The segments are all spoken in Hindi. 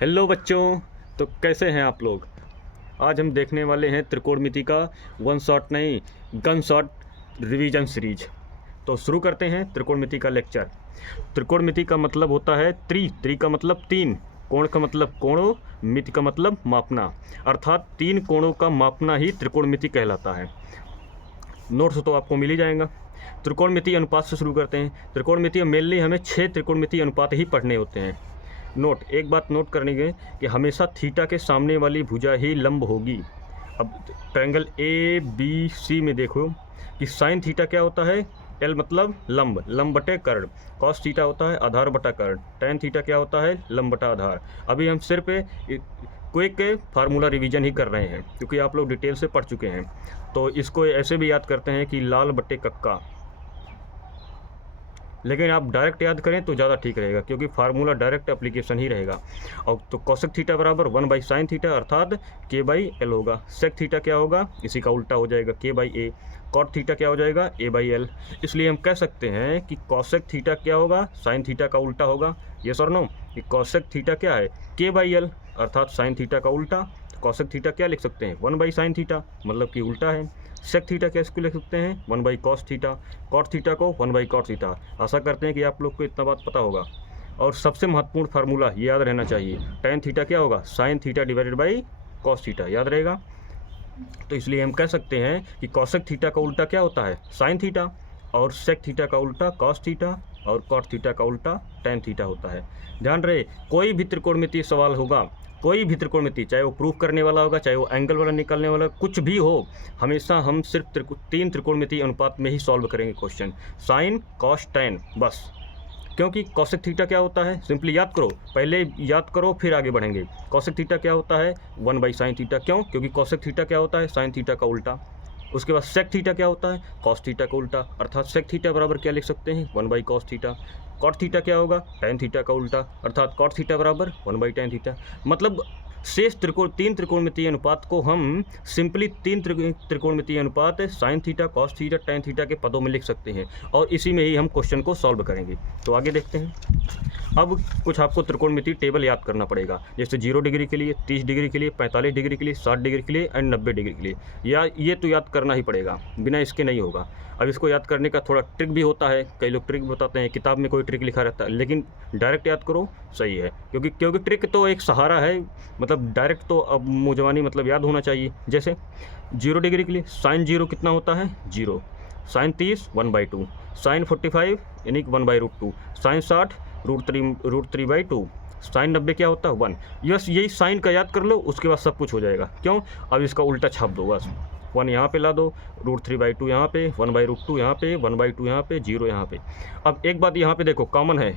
हेलो बच्चों। तो कैसे हैं आप लोग। आज हम देखने वाले हैं त्रिकोणमिति का वन शॉट नहीं गन शॉट रिवीजन सीरीज। तो शुरू करते हैं त्रिकोणमिति का लेक्चर। त्रिकोणमिति का मतलब होता है त्रि का मतलब तीन, कोण का मतलब कोणों, मिति का मतलब मापना, अर्थात तीन कोणों का मापना ही त्रिकोणमिति कहलाता है। नोट्स तो आपको मिल ही जाएगा। त्रिकोणमिति अनुपात से शुरू करते हैं। त्रिकोणमिति मेनली हमें 6 त्रिकोणमिति अनुपात ही पढ़ने होते हैं। नोट, एक बात नोट करने के कि हमेशा थीटा के सामने वाली भुजा ही लंब होगी। अब ट्रायंगल ए बी सी में देखो कि साइन थीटा क्या होता है, एल मतलब लंब, लंब बटे कर्ण। कॉस थीटा होता है आधार बटा कर्ण। टैन थीटा क्या होता है, लंब बटा आधार। अभी हम सिर्फ क्विक फार्मूला रिवीजन ही कर रहे हैं क्योंकि आप लोग डिटेल से पढ़ चुके हैं। तो इसको ऐसे भी याद करते हैं कि लाल बटे कक्का, लेकिन आप डायरेक्ट याद करें तो ज़्यादा ठीक रहेगा क्योंकि फार्मूला डायरेक्ट एप्लीकेशन ही रहेगा। और तो कॉसेक थीटा बराबर 1/sin थीटा अर्थात k/l होगा। सेक थीटा क्या होगा, इसी का उल्टा हो जाएगा k/a। कॉट थीटा क्या हो जाएगा, a/l। इसलिए हम कह सकते हैं कि कॉसेक थीटा क्या होगा, साइन थीटा का उल्टा होगा। यस और नो, कि कॉसेक थीटा क्या है, k/l अर्थात साइन थीटा का उल्टा। कॉसेक थीटा क्या लिख सकते हैं, 1/sin थीटा मतलब कि उल्टा है। सेक थीटा क्या इसको लिख सकते हैं, 1/cos थीटा। कॉट थीटा को 1/cot थीटा। आशा करते हैं कि आप लोग को इतना बात पता होगा। और सबसे महत्वपूर्ण फार्मूला ये याद रहना चाहिए, tan थीटा क्या होगा, sin theta divided by cos theta, याद रहेगा। तो इसलिए हम कह सकते हैं कि कॉसेक थीटा का उल्टा क्या होता है, sin थीटा, और सेक थीटा का उल्टा cos थीटा, और कॉट थीटा का उल्टा tan थीटा होता है। ध्यान रहे, कोई भी त्रिकोणमितीय सवाल होगा, कोई भी त्रिकोणमिति, चाहे वो प्रूफ करने वाला होगा, चाहे वो एंगल वाला निकालने वाला, कुछ भी हो, हमेशा हम सिर्फ तीन त्रिकोणमिति अनुपात में ही सॉल्व करेंगे क्वेश्चन, साइन कॉस टैन, बस। क्योंकि कॉसेक थीटा क्या होता है, सिंपली याद करो, पहले याद करो फिर आगे बढ़ेंगे। कॉसेक थीटा क्या होता है, 1/sin थीटा। क्यों, क्योंकि कॉसेक थीटा क्या होता है, साइन थीटा का उल्टा। उसके बाद सेक थीटा क्या होता है, कॉस थीटा का उल्टा, अर्थात सेक थीटा बराबर क्या लिख सकते हैं, 1/cos थीटा। कॉट थीटा क्या होगा, टैन थीटा का उल्टा, अर्थात कॉट थीटा बराबर 1/tan थीटा। मतलब शेष तीन त्रिकोणमितीय अनुपात को हम सिंपली तीन त्रिकोणमितीय अनुपात sine theta, cos theta, tan theta के पदों में लिख सकते हैं और इसी में ही हम क्वेश्चन को सॉल्व करेंगे। तो आगे देखते हैं। अब कुछ आपको त्रिकोणमितीय टेबल याद करना पड़ेगा, जैसे 0 डिग्री के लिए, 30 डिग्री के लिए, 45 डिग्री के लिए, 60 डिग्री के लिए एंड 90 डिग्री के लिए। ये तो याद करना ही पड़ेगा, बिना इसके नहीं होगा। अब इसको याद करने का थोड़ा ट्रिक भी होता है, कई लोग ट्रिक बताते हैं, किताब में कोई ट्रिक लिखा रहता है, लेकिन डायरेक्ट याद करो सही है, क्योंकि ट्रिक तो एक सहारा है, मतलब डायरेक्ट तो अब मुझवानी मतलब याद होना चाहिए। जैसे 0 डिग्री के लिए साइन 0 कितना होता है, 0। साइन 30 1/2, साइन 45 यानी कि 1/√2, साइन 60 √3/2, साइन 90 क्या होता है 1। यस, यही साइन का याद कर लो, उसके बाद सब कुछ हो जाएगा। क्यों, अब इसका उल्टा छाप दो, बस 1 यहाँ पे ला दो, √3/2 यहाँ पे, 1/√2 यहाँ पे, 1/2 यहाँ पे, 0 यहाँ पे। अब एक बात यहाँ पे देखो कॉमन है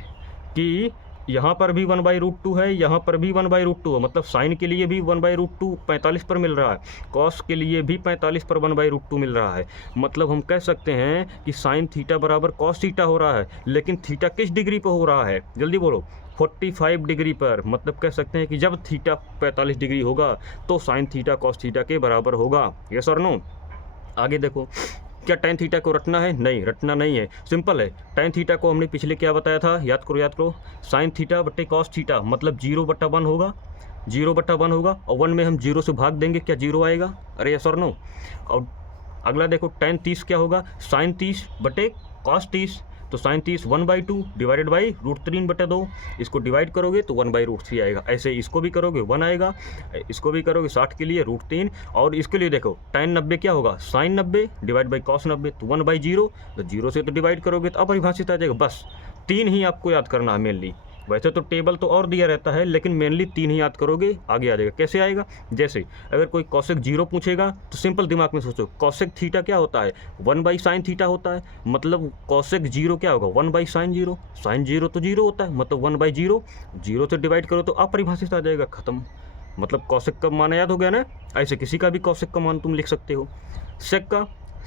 कि यहाँ पर भी 1/√2 है, यहाँ पर भी 1/√2 है, मतलब साइन के लिए भी 1/√2 45 पर मिल रहा है, कॉस के लिए भी 45 पर 1/√2 मिल रहा है। मतलब हम कह सकते हैं कि साइन थीटा बराबर कॉस थीटा हो रहा है, लेकिन थीटा किस डिग्री पर हो रहा है, जल्दी बोलो, 45 डिग्री पर। मतलब कह सकते हैं कि जब थीटा 45 डिग्री होगा तो साइन थीटा कॉस थीटा के बराबर होगा। यस और नो। आगे देखो, क्या टैन थीटा को रटना है, नहीं रटना नहीं है, सिंपल है। टैन थीटा को हमने पिछले क्या बताया था, याद करो, साइन थीटा बटे कॉस थीटा, मतलब 0/1 होगा, 0/1 होगा, और 1 में हम 0 से भाग देंगे, क्या 0 आएगा, अरे यस और नो। और अगला देखो, टैन 30 क्या होगा, साइन 30 बटे कॉस 30, तो साइन 30 1/2 डिवाइडेड बाई √3/2, इसको डिवाइड करोगे तो 1/√3 आएगा। ऐसे इसको भी करोगे 1 आएगा, इसको भी करोगे 60 के लिए √3, और इसके लिए देखो टैन 90 क्या होगा, साइन 90 डिवाइड बाई कॉस 90, तो 1/0, तो 0 से तो डिवाइड करोगे तो अपरिभाषित आ जाएगा। बस 3 ही आपको याद करना है मेनली, वैसे तो टेबल तो और दिया रहता है, लेकिन मेनली 3 ही याद करोगे, आगे आ जाएगा। कैसे आएगा, जैसे अगर कोई कॉसेक 0 पूछेगा तो सिंपल दिमाग में सोचो, कॉसेक थीटा क्या होता है, 1/sin थीटा होता है, मतलब कॉसेक 0 क्या होगा, 1/sin 0, साइन 0 तो 0 होता है, मतलब 1/0, 0 से डिवाइड करो तो अपरिभाषित आ जाएगा, खत्म। मतलब कॉसेक का मान याद हो गया ना, ऐसे किसी का भी कॉसेक का मान तुम लिख सकते हो।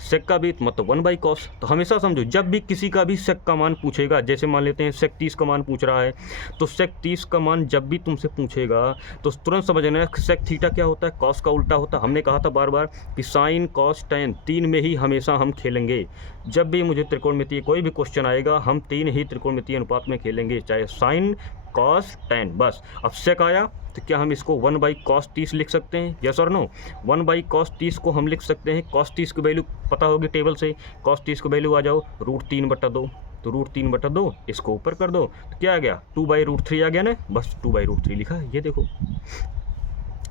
सेक का भी मतलब 1/cos। तो हमेशा समझो, जब भी किसी का भी सेक का मान पूछेगा, जैसे मान लेते हैं सेक 30 का मान पूछ रहा है, तो सेक 30 का मान जब भी तुमसे पूछेगा तो तुरंत समझ लेना सेक थीटा क्या होता है, कॉस का उल्टा होता है। हमने कहा था बार बार कि साइन कॉस टैन 3 में ही हमेशा हम खेलेंगे। जब भी मुझे त्रिकोणमितीय कोई भी क्वेश्चन आएगा, हम 3 ही त्रिकोणमितीय अनुपात में खेलेंगे, चाहे साइन कॉस टेन, बस। अब सेक आया तो क्या हम इसको 1/cos 30 लिख सकते हैं, यस और नो? 1/cos 30 को हम लिख सकते हैं, cos 30 की वैल्यू पता होगी टेबल से, cos 30 की वैल्यू आ जाओ √3/2, तो √3/2 इसको ऊपर कर दो तो क्या आ गया 2/√3 आ गया ना, बस 2/√3 लिखा है।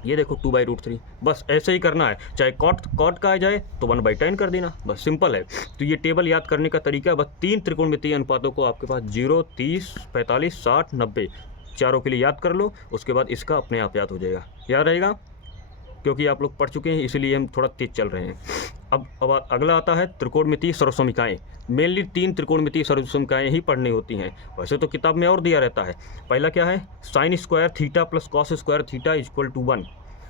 ये देखो 2/√3, बस ऐसे ही करना है, चाहे कॉट का आ जाए तो 1/10 कर देना, बस सिंपल है। तो ये टेबल याद करने का तरीका, बस 3 त्रिकोणमितीय अनुपातों को आपके पास 0, 30, 45, 60, 90 चारों के लिए याद कर लो, उसके बाद इसका अपने आप याद हो जाएगा, याद रहेगा, क्योंकि आप लोग पढ़ चुके हैं इसीलिए हम थोड़ा तेज चल रहे हैं। अब अगला आता है त्रिकोणमितीय सर्वसमीकाएँ। मेनली 3 त्रिकोणमितीय सर्वसमीकाएँ ही पढ़नी होती हैं, वैसे तो किताब में और दिया रहता है। पहला क्या है, sin square theta plus cos square theta equal to 1,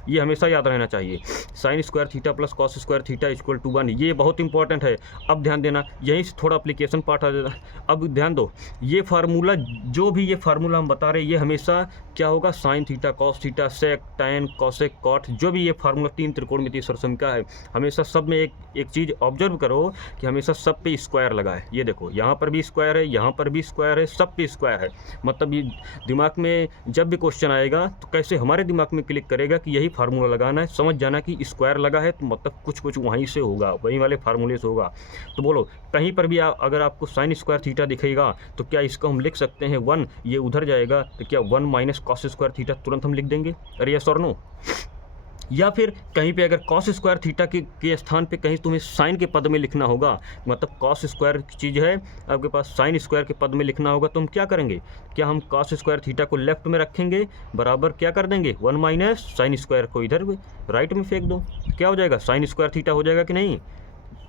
ये हमेशा याद रहना चाहिए। sin square theta plus cos square theta equal to 1, ये बहुत इंपॉर्टेंट है। अब ध्यान देना, यहीं से थोड़ा एप्लीकेशन पार्ट आ जाता। अब ध्यान दो, ये फार्मूला, जो भी ये फार्मूला हम बता रहे हैं, ये हमेशा क्या होगा, साइन थीटा, कॉस थीटा, सेक, टैन, कॉसेक, कॉट, जो भी ये फार्मूला 3 त्रिकोणमितीय सर्वसमीका है, हमेशा सब में एक चीज़ ऑब्जर्व करो कि हमेशा सब पे स्क्वायर लगा है। ये देखो यहाँ पर भी स्क्वायर है, यहाँ पर भी स्क्वायर है, सब पे स्क्वायर है। मतलब ये दिमाग में जब भी क्वेश्चन आएगा तो कैसे हमारे दिमाग में क्लिक करेगा कि यही फार्मूला लगाना है, समझ जाना कि स्क्वायर लगा है तो मतलब कुछ वहीं से होगा, वहीं वाले फार्मूले से होगा। तो बोलो कहीं पर भी अगर आपको साइन स्क्वायर थीटा दिखेगा तो क्या इसको हम लिख सकते हैं 1, ये उधर जाएगा तो क्या 1 माइनस कॉस स्क्वायर थीटा तुरंत हम लिख देंगे, अरे यस और नो? या फिर कहीं पे अगर कॉस स्क्वायर थीटा के स्थान पे कहीं तुम्हें साइन के पद में लिखना होगा, मतलब कॉस स्क्वायर की चीज़ है आपके पास, साइन स्क्वायर के पद में लिखना होगा, तो हम क्या करेंगे, क्या हम कॉस स्क्वायर थीटा को लेफ्ट में रखेंगे, बराबर क्या कर देंगे 1 माइनस साइन स्क्वायर को इधर राइट में फेंक दो, क्या हो जाएगा, साइन स्क्वायर थीटा हो जाएगा कि नहीं?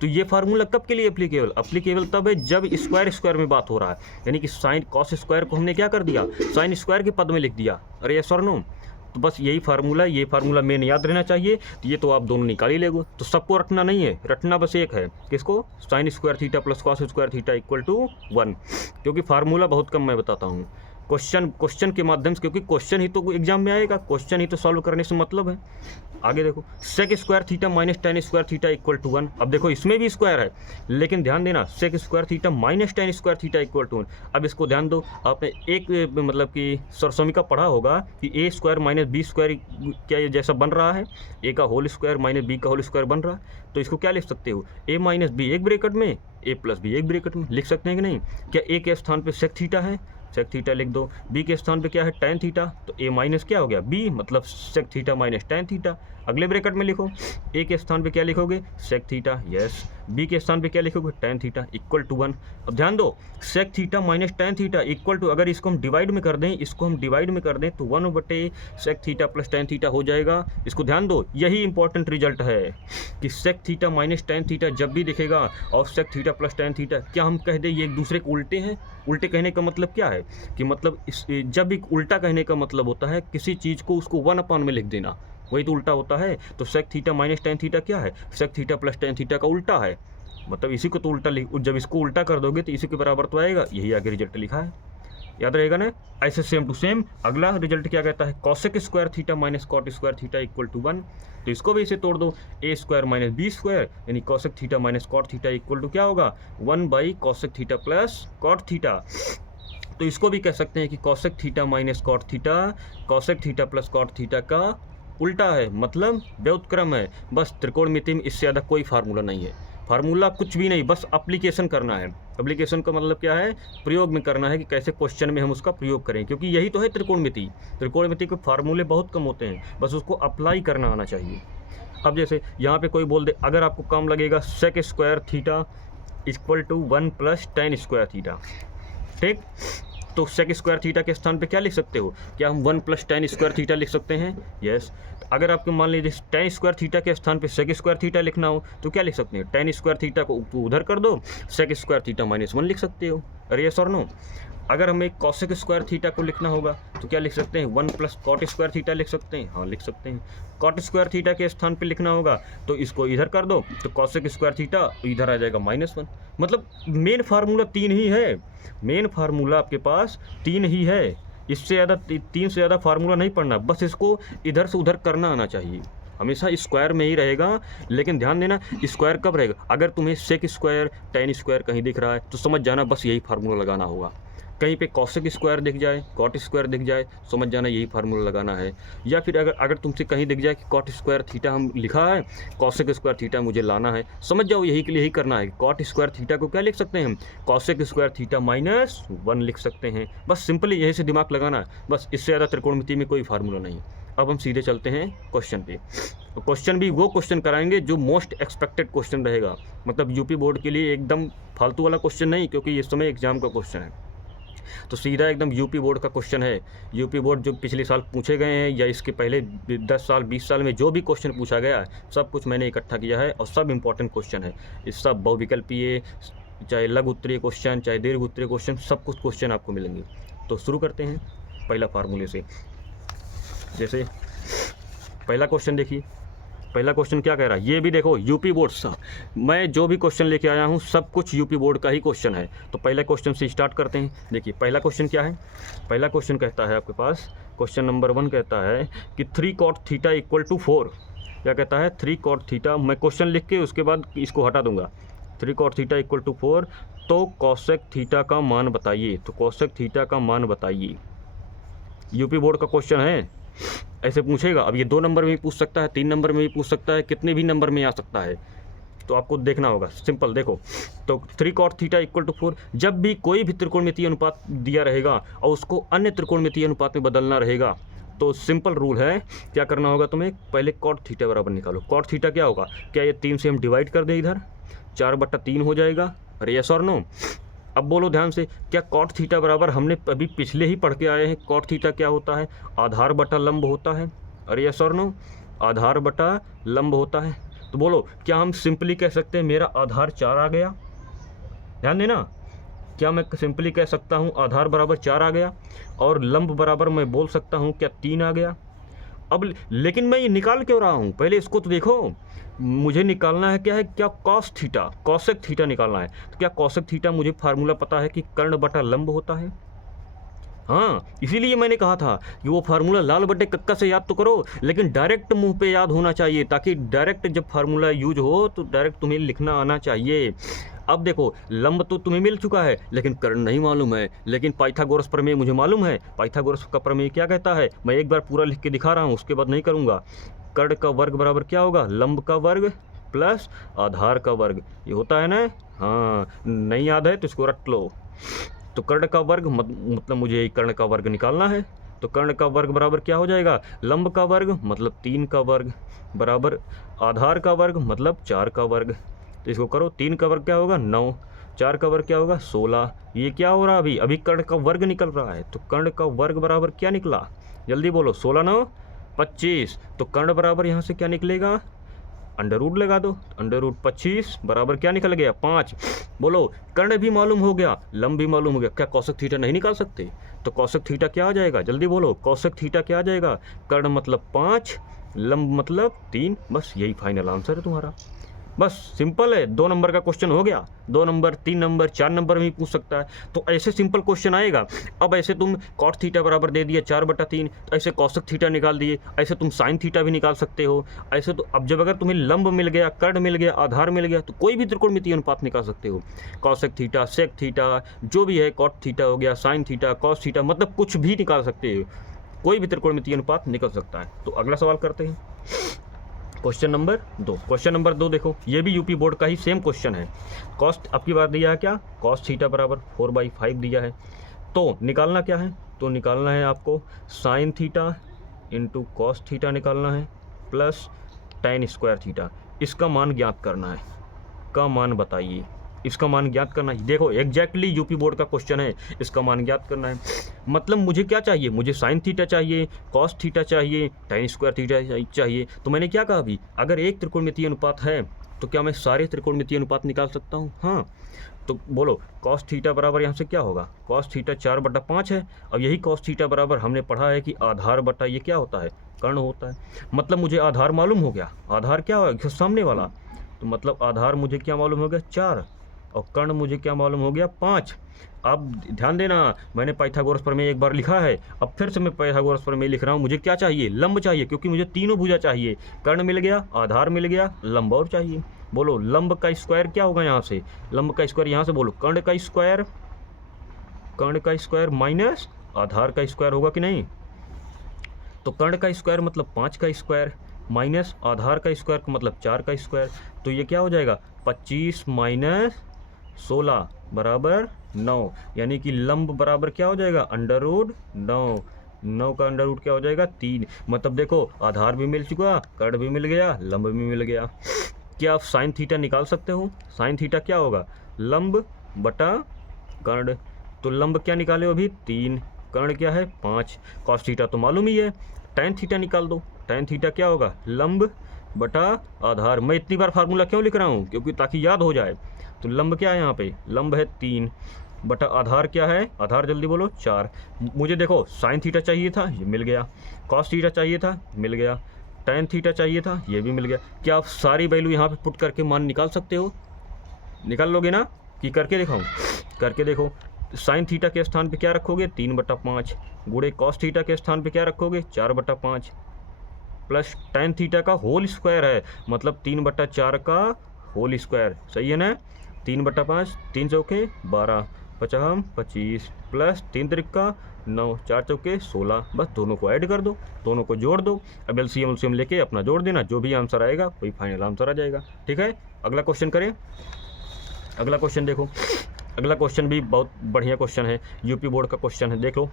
तो ये फार्मूला कब के लिए एप्लीकेबल तब है जब स्क्वायर में बात हो रहा है, यानी कि साइन कॉस स्क्वायर को हमने क्या कर दिया, साइन स्क्वायर के पद में लिख दिया, अरे यस और नो? तो बस यही फार्मूला, ये फार्मूला मेन याद रहना चाहिए। तो ये तो आप दोनों निकाल ही लेगो, तो सबको रटना नहीं है, रटना बस एक है, किसको, sine square theta plus cos square theta equal to 1, क्योंकि फार्मूला बहुत कम मैं बताता हूँ। क्वेश्चन के माध्यम से, क्योंकि क्वेश्चन ही तो एग्जाम में आएगा, क्वेश्चन ही तो सॉल्व करने से मतलब है। आगे देखो, sec square theta minus tan square theta equal to 1, अब देखो इसमें भी स्क्वायर है, लेकिन ध्यान देना sec square theta minus tan square theta equal to 1। अब इसको ध्यान दो, आपने एक मतलब कि सर्वसमीका पढ़ा होगा कि ए स्क्वायर माइनस बी स्क्वायर क्या ये जैसा बन रहा है, ए का होल स्क्वायर माइनस बी का होल स्क्वायर बन रहा है, तो इसको क्या लिख सकते हो, ए माइनस बी एक ब्रैकेट में, ए प्लस बी एक ब्रैकेट में, लिख सकते हैं कि नहीं? क्या ए के स्थान पे सेक थीटा है, सेक थीटा लिख दो, बी के स्थान पे क्या है टैन थीटा, तो ए माइनस क्या हो गया बी, मतलब sec theta minus tan theta, अगले ब्रैकेट में लिखो, ए के स्थान पे क्या लिखोगे सेक थीटा, यस, बी के स्थान पे क्या लिखोगे टैन थीटा इक्वल टू 1। अब ध्यान दो, sec theta minus tan theta equal to, अगर इसको हम डिवाइड में कर दें, तो 1/, sec theta plus tan theta हो जाएगा। इसको ध्यान दो, यही इंपॉर्टेंट रिजल्ट है कि sec theta minus tan theta जब भी दिखेगा और sec theta plus tan theta, क्या हम कह दें ये एक दूसरे को उल्टे हैं? उल्टे कहने का मतलब क्या है कि मतलब जब एक उल्टा कहने का मतलब होता है किसी चीज़ को उसको 1/, में लिख देना, वही तो उल्टा होता है। तो sec theta minus tan theta क्या है, sec theta plus tan theta का उल्टा है, मतलब इसी को तो उल्टा जब इसको उल्टा कर दोगे तो इसी के बराबर तो आएगा, यही आगे रिजल्ट लिखा है, याद रहेगा ना? ऐसे सेम टू सेम अगला रिजल्ट क्या कहता है, cosec square theta minus cot square theta equal to 1, तो इसको भी इसे तोड़ दो, A square minus B square यानी cosec theta minus cot theta equal to क्या होगा 1/कॉसेक थीटा प्लस कॉट थीटा। तो इसको भी कह सकते हैं कि cosec theta minus cot theta cosec theta plus cot theta का उल्टा है, मतलब व्युत्क्रम है। बस त्रिकोणमिति में इससे ज़्यादा कोई फार्मूला नहीं है, फार्मूला कुछ भी नहीं, बस अप्लीकेशन करना है। एप्लीकेशन का मतलब क्या है, प्रयोग में करना है कि कैसे क्वेश्चन में हम उसका प्रयोग करें, क्योंकि यही तो है त्रिकोणमिति। त्रिकोणमिति के फार्मूले बहुत कम होते हैं, बस उसको अप्लाई करना आना चाहिए। अब जैसे यहाँ पे कोई बोल दे, अगर आपको काम लगेगा sec square theta equal to 1 plus tan square theta, ठीक, तो सेक स्क्वायर थीटा के स्थान पे क्या लिख सकते हो, क्या हम 1 प्लस टैन स्क्वायर थीटा लिख सकते हैं? यस। अगर आपको मान लीजिए टैन स्क्वायर थीटा के स्थान पे सेक स्क्वायर थीटा लिखना हो तो क्या लिख सकते हैं, टैन स्क्वायर थीटा को उधर कर दो, सेक स्क्वायर थीटा माइनस 1 लिख सकते हो, अरे यस और नो। अगर हमें कॉसेक स्क्वायर थीटा को लिखना होगा तो क्या लिख सकते हैं, 1 प्लस कॉट स्क्वायर थीटा लिख सकते हैं, हाँ लिख सकते हैं। कॉट स्क्वायर थीटा के स्थान पे लिखना होगा तो इसको इधर कर दो, तो कॉसेक स्क्वायर थीटा इधर आ जाएगा -1। मतलब मेन फार्मूला 3 ही है, मेन फार्मूला आपके पास 3 ही है, इससे ज़्यादा 3 से ज़्यादा फार्मूला नहीं पढ़ना, बस इसको इधर से उधर करना आना चाहिए। हमेशा स्क्वायर में ही रहेगा, लेकिन ध्यान देना स्क्वायर कब रहेगा, अगर तुम्हें सेक स्क्वायर टैन स्क्वायर कहीं दिख रहा है तो समझ जाना बस यही फार्मूला लगाना होगा। कहीं पे कॉसेक स्क्वायर दिख जाए, कॉट स्क्वायर दिख जाए, समझ जाना यही फार्मूला लगाना है। या फिर अगर तुमसे कहीं दिख जाए कि कॉट स्क्वायर थीटा हम लिखा है, कॉसेक स्क्वायर थीटा मुझे लाना है, समझ जाओ यही के लिए यही करना है। कॉट स्क्वायर थीटा को क्या लिख सकते हैं हम, कॉसेक स्क्वायर थीटा -1 लिख सकते हैं। बस सिंपली यही से दिमाग लगाना है, बस इससे ज़्यादा त्रिकोणमिति में कोई फार्मूला नहीं। अब हम सीधे चलते हैं क्वेश्चन पे। तो क्वेश्चन भी वो क्वेश्चन कराएंगे जो मोस्ट एक्सपेक्टेड क्वेश्चन रहेगा, मतलब यूपी बोर्ड के लिए एकदम फालतू वाला क्वेश्चन नहीं, क्योंकि इस समय एग्जाम का क्वेश्चन है। तो सीधा एकदम यूपी बोर्ड का क्वेश्चन है। यूपी बोर्ड जो पिछले साल पूछे गए हैं या इसके पहले 10 साल 20 साल में जो भी क्वेश्चन पूछा गया है, सब कुछ मैंने इकट्ठा किया है और सब इंपॉर्टेंट क्वेश्चन है। इस सब बहुविकल्पीय, चाहे लघु उत्तरीय क्वेश्चन, चाहे दीर्घ उत्तरीय क्वेश्चन, सब कुछ क्वेश्चन आपको मिलेंगे। तो शुरू करते हैं पहला फार्मूले से। जैसे पहला क्वेश्चन देखिए, पहला क्वेश्चन क्या कह रहा है, ये भी देखो यूपी बोर्ड सा, मैं जो भी क्वेश्चन लेके आया हूँ सब कुछ यूपी बोर्ड का ही क्वेश्चन है। तो पहले क्वेश्चन से स्टार्ट करते हैं। देखिए पहला क्वेश्चन क्या है, पहला क्वेश्चन कहता है आपके पास, क्वेश्चन नंबर 1 कहता है कि 3 cot थीटा इक्वल टू 4। क्या कहता है, 3 cot थीटा, मैं क्वेश्चन लिख के उसके बाद इसको हटा दूंगा। 3 cot थीटा इक्वल टू 4, तो कॉसेक थीटा का मान बताइए। तो कॉसेक थीटा का मान बताइए, यूपी बोर्ड का क्वेश्चन है, ऐसे पूछेगा। अब ये 2 नंबर में भी पूछ सकता है, 3 नंबर में भी पूछ सकता है, कितने भी नंबर में आ सकता है, तो आपको देखना होगा। सिंपल देखो, तो 3 cot थीटा इक्वल टू 4, जब भी कोई भी त्रिकोणमितीय अनुपात दिया रहेगा और उसको अन्य त्रिकोणमितीय अनुपात में बदलना रहेगा, तो सिंपल रूल है, क्या करना होगा तुम्हें, पहले कॉट थीटा बराबर निकालो। कॉट थीटा क्या होगा, क्या ये 3 से हम डिवाइड कर दें, इधर 4/3 हो जाएगा। अरे यस और नो। अब बोलो ध्यान से, क्या कॉट थीटा बराबर, हमने अभी पिछले ही पढ़ के आए हैं, कॉट थीटा क्या होता है, आधार बटा लंब होता है। अरे यस और नो, आधार बटा लंब होता है। तो बोलो, क्या हम सिंपली कह सकते हैं मेरा आधार 4 आ गया, ध्यान देना, क्या मैं सिंपली कह सकता हूँ आधार बराबर 4 आ गया, और लंब बराबर मैं बोल सकता हूँ क्या 3 आ गया। अब लेकिन मैं ये निकाल क्यों रहा हूँ, पहले इसको तो देखो, मुझे निकालना है क्या है, क्या कॉस थीटा, कॉसेक थीटा निकालना है। तो क्या कॉसेक थीटा मुझे फार्मूला पता है कि कर्ण बटा लंब होता है। हाँ, इसीलिए मैंने कहा था कि वो फार्मूला लाल बटे कक्का से याद तो करो, लेकिन डायरेक्ट मुंह पे याद होना चाहिए, ताकि डायरेक्ट जब फार्मूला यूज हो तो डायरेक्ट तुम्हें लिखना आना चाहिए। अब देखो, लंब तो तुम्हें मिल चुका है, लेकिन कर्ण नहीं मालूम है, लेकिन पाइथागोरस प्रमेय मुझे मालूम है। पाइथागोरस का प्रमेय क्या कहता है, मैं एक बार पूरा लिख के दिखा रहा हूँ, उसके बाद नहीं करूँगा। कर्ण का वर्ग बराबर क्या होगा, लंब का वर्ग प्लस आधार का वर्ग, ये होता है ना। हाँ, नहीं याद है तो इसको रट लो। तो कर्ण का वर्ग मतलब मुझे कर्ण का वर्ग निकालना है। तो कर्ण का वर्ग बराबर क्या हो जाएगा, लंब का वर्ग मतलब 3 का वर्ग बराबर आधार का वर्ग मतलब 4 का वर्ग। तो इसको करो, 3 का वर्ग क्या होगा 9, 4 का वर्ग क्या होगा 16। ये क्या हो रहा है, अभी कर्ण का वर्ग निकल रहा है। तो कर्ण का वर्ग बराबर क्या निकला, जल्दी बोलो, 16 9 25। तो कर्ण बराबर यहाँ से क्या निकलेगा, अंडर रूट लगा दो, अंडर रूट 25 बराबर क्या निकल गया 5। बोलो, कर्ण भी मालूम हो गया, लंब भी मालूम हो गया, क्या कौशिक थीटा नहीं निकाल सकते। तो कौशिक थीटा क्या आ जाएगा, जल्दी बोलो, कौशिक थीटा क्या आ जाएगा, कर्ण मतलब 5, लंब मतलब 3, बस यही फाइनल आंसर है तुम्हारा। बस सिंपल है, 2 नंबर का क्वेश्चन हो गया। 2 नंबर 3 नंबर 4 नंबर में भी पूछ सकता है, तो ऐसे सिंपल क्वेश्चन आएगा। अब ऐसे तुम कॉट थीटा बराबर दे दिया 4/3, ऐसे कौशिक थीटा निकाल दिए, ऐसे तुम साइन थीटा भी निकाल सकते हो। ऐसे तो अब जब अगर तुम्हें लंब मिल गया, कर्ण मिल गया, आधार मिल गया, तो कोई भी त्रिकोणमितीय अनुपात निकाल सकते हो। कौशिक थीटा, सेक थीटा, जो भी है, कॉट थीटा हो गया, साइन थीटा, कॉस थीटा, मतलब कुछ भी निकाल सकते हो, कोई भी त्रिकोणमितीय अनुपात निकल सकता है। तो अगला सवाल करते हैं, क्वेश्चन नंबर 2। क्वेश्चन नंबर 2 देखो, ये भी यूपी बोर्ड का ही सेम क्वेश्चन है। कॉस्ट आपकी बात दिया है क्या, कॉस थीटा बराबर 4/5 दिया है। तो निकालना क्या है, तो निकालना है आपको sine theta into cos theta निकालना है प्लस tan स्क्वायर थीटा। इसका मान ज्ञात करना है, का मान बताइए, इसका मान ज्ञात करना है। देखो एग्जैक्टली यूपी बोर्ड का क्वेश्चन है, इसका मान ज्ञात करना है। मतलब मुझे क्या चाहिए, मुझे साइन थीटा चाहिए, कॉस थीटा चाहिए, tan स्क्वायर थीटा चाहिए। तो मैंने क्या कहा अभी, अगर एक त्रिकोणमितीय अनुपात है तो क्या मैं सारे त्रिकोणमितीय अनुपात निकाल सकता हूँ। हाँ, तो बोलो कॉस थीटा बराबर यहाँ से क्या होगा, कॉस थीटा 4/5 है। अब यही कॉस थीटा बराबर हमने पढ़ा है कि आधार बटा ये क्या होता है, कर्ण होता है। मतलब मुझे आधार मालूम हो गया, आधार क्या होगा सामने वाला, तो मतलब आधार मुझे क्या मालूम हो गया 4, और कर्ण मुझे क्या मालूम हो गया 5। अब ध्यान देना, मैंने पाइथागोरस प्रमेय एक बार लिखा है, अब फिर से मैं पाइथागोरस प्रमेय लिख रहा हूँ। मुझे क्या चाहिए, लंब चाहिए, क्योंकि मुझे तीनों भुजा चाहिए। कर्ण मिल गया, आधार मिल गया, लंब और चाहिए। बोलो लंब का स्क्वायर क्या होगा, यहाँ से लंब का स्क्वायर, यहाँ से बोलो कर्ण का स्क्वायर कर्ण का स्क्वायर माइनस आधार का स्क्वायर होगा कि नहीं। तो कर्ण का स्क्वायर मतलब 5 का स्क्वायर माइनस आधार का स्क्वायर का मतलब 4 का स्क्वायर। तो ये क्या हो जाएगा 25 माइनस 16 बराबर 9, यानी कि लंब बराबर क्या हो जाएगा √9। 9 का अंडर रूट क्या हो जाएगा 3। मतलब देखो आधार भी मिल चुका, कर्ण भी मिल गया, लंब भी मिल गया। क्या आप साइन थीटा निकाल सकते हो। साइन थीटा क्या होगा लंब बटा कर्ण। तो लंब क्या निकाले अभी 3, कर्ण क्या है 5, कॉस थीटा तो मालूम ही है। टैन थीटा निकाल दो। टैन थीटा क्या होगा लंब बटा आधार। मैं इतनी बार फार्मूला क्यों लिख रहा हूँ क्योंकि ताकि याद हो जाए। तो लंब क्या है यहाँ पे लंब है 3 बटा आधार क्या है, आधार जल्दी बोलो 4। मुझे देखो साइन थीटा चाहिए था ये मिल गया, कॉस थीटा चाहिए था मिल गया, टैन थीटा चाहिए था ये भी मिल गया। क्या आप सारी वैल्यू यहाँ पे पुट करके मान निकाल सकते हो। निकाल लोगे ना कि करके दिखाऊं। करके देखो। साइन थीटा के स्थान पे क्या रखोगे 3/5 गुणे कॉस थीटा के स्थान पे क्या रखोगे 4/5 प्लस टैन थीटा का होल स्क्वायर है मतलब 3/4 का होल स्क्वायर। सही है ना। 3/5 3 चौके 12 50 25 प्लस 3 त्रिका 9 4 चौके 16। बस दोनों को ऐड कर दो, दोनों को जोड़ दो। अब एलसीएम लेके अपना जोड़ देना, जो भी आंसर आएगा वही फाइनल आंसर आ जाएगा। ठीक है अगला क्वेश्चन करें। अगला क्वेश्चन देखो, अगला क्वेश्चन भी बहुत बढ़िया क्वेश्चन है, यूपी बोर्ड का क्वेश्चन है। देख लो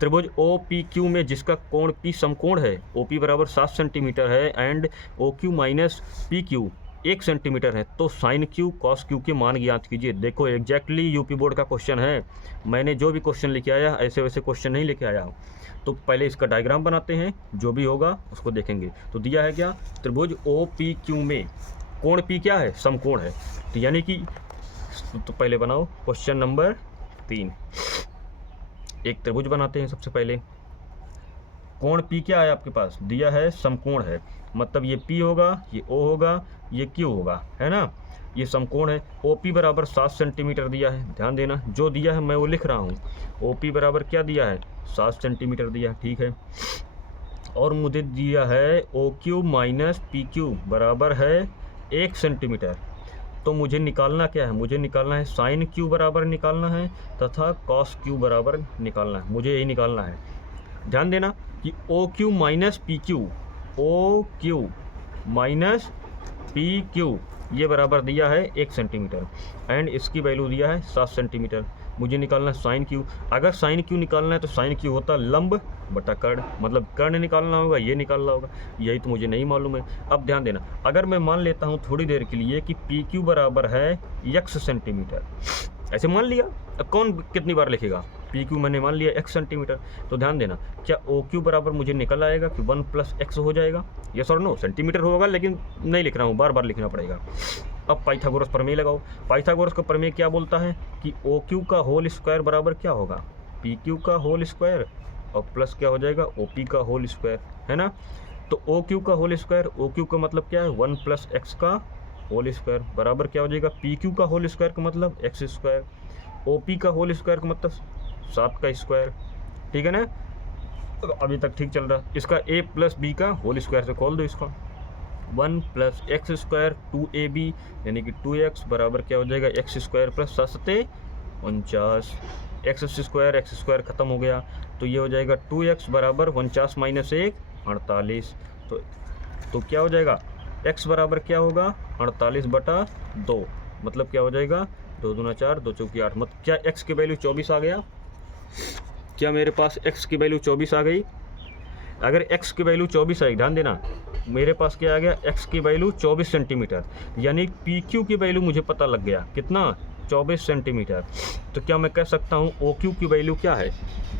त्रिभुज ओ पी क्यू में जिसका कोण पी समकोण है, ओ पी बराबर 7 सेंटीमीटर है and O Q minus P Q 1 centimetre है, तो साइन क्यू कॉस क्यू के मान ज्ञात कीजिए। देखो एग्जैक्टली यूपी बोर्ड का क्वेश्चन है। मैंने जो भी क्वेश्चन लेके आया ऐसे वैसे क्वेश्चन नहीं लेके आया। तो पहले इसका डायग्राम बनाते हैं, जो भी होगा उसको देखेंगे। तो दिया है क्या त्रिभुज ओ पी क्यू में कोण पी क्या है समकोण है। तो यानी कि तो पहले बनाओ क्वेश्चन नंबर 3। एक त्रिभुज बनाते हैं सबसे पहले। कोण पी क्या है आपके पास दिया है समकोण है, मतलब ये पी होगा ये ओ होगा ये क्यू होगा, है ना। ये समकोण है। ओ पी बराबर 7 सेंटीमीटर दिया है, ध्यान देना जो दिया है मैं वो लिख रहा हूँ। ओ पी बराबर क्या दिया है 7 सेंटीमीटर दिया, ठीक है। और मुझे दिया है O Q minus P Q बराबर है 1 सेंटीमीटर। तो मुझे निकालना क्या है, मुझे निकालना है साइन क्यू बराबर निकालना है तथा कॉस क्यू बराबर निकालना है, मुझे यही निकालना है। ध्यान देना कि O Q minus P Q, O Q minus P Q ये बराबर दिया है 1 सेंटीमीटर एंड इसकी वैल्यू दिया है 7 सेंटीमीटर। मुझे निकालना है साइन क्यू। अगर साइन क्यू निकालना है तो साइन क्यू होता लंब बटा कर्ण, मतलब कर्ण निकालना होगा ये निकालना होगा, यही तो मुझे नहीं मालूम है। अब ध्यान देना अगर मैं मान लेता हूँ थोड़ी देर के लिए कि पी क्यू बराबर है x सेंटीमीटर, ऐसे मान लिया। अब कौन कितनी बार लिखेगा, पी क्यू मैंने मान लिया x सेंटीमीटर। तो ध्यान देना क्या ओ क्यू बराबर मुझे निकल आएगा कि 1 + x हो जाएगा। यस और नो, सेंटीमीटर होगा लेकिन नहीं लिख रहा हूँ, बार बार लिखना पड़ेगा। अब पाइथागोरस प्रमेय लगाओ। पाइथागोरस का प्रमेय क्या बोलता है कि ओ क्यू का होल स्क्वायर बराबर क्या होगा पी क्यू का होल स्क्वायर और प्लस क्या हो जाएगा ओ पी का होल स्क्वायर, है ना। तो ओ क्यू का होल स्क्वायर, ओ क्यू का मतलब क्या है 1 + x का होल स्क्वायर बराबर क्या हो जाएगा पी क्यू का होल स्क्वायर का मतलब x स्क्वायर, ओ पी का होल स्क्वायर का मतलब 7 का स्क्वायर, ठीक है ना। अभी तक ठीक चल रहा। इसका a + b का होल स्क्वायर से खोल दो इसका 1 + x स्क्वायर 2ab यानी कि 2x बराबर क्या हो जाएगा x square plus 7 49। x square खत्म हो गया तो ये हो जाएगा 2x बराबर 49 - 1 48। तो क्या हो जाएगा x बराबर क्या होगा 48/2, मतलब क्या हो जाएगा 2 दूना 4 2 चौकी 8। मतलब क्या x की वैल्यू 24 आ गया। क्या मेरे पास x की वैल्यू 24 आ गई। अगर x की वैल्यू 24 आई, ध्यान देना मेरे पास क्या आ गया x की वैल्यू 24 सेंटीमीटर, यानी PQ की वैल्यू मुझे पता लग गया कितना 24 सेंटीमीटर। तो क्या मैं कह सकता हूँ OQ की वैल्यू क्या है,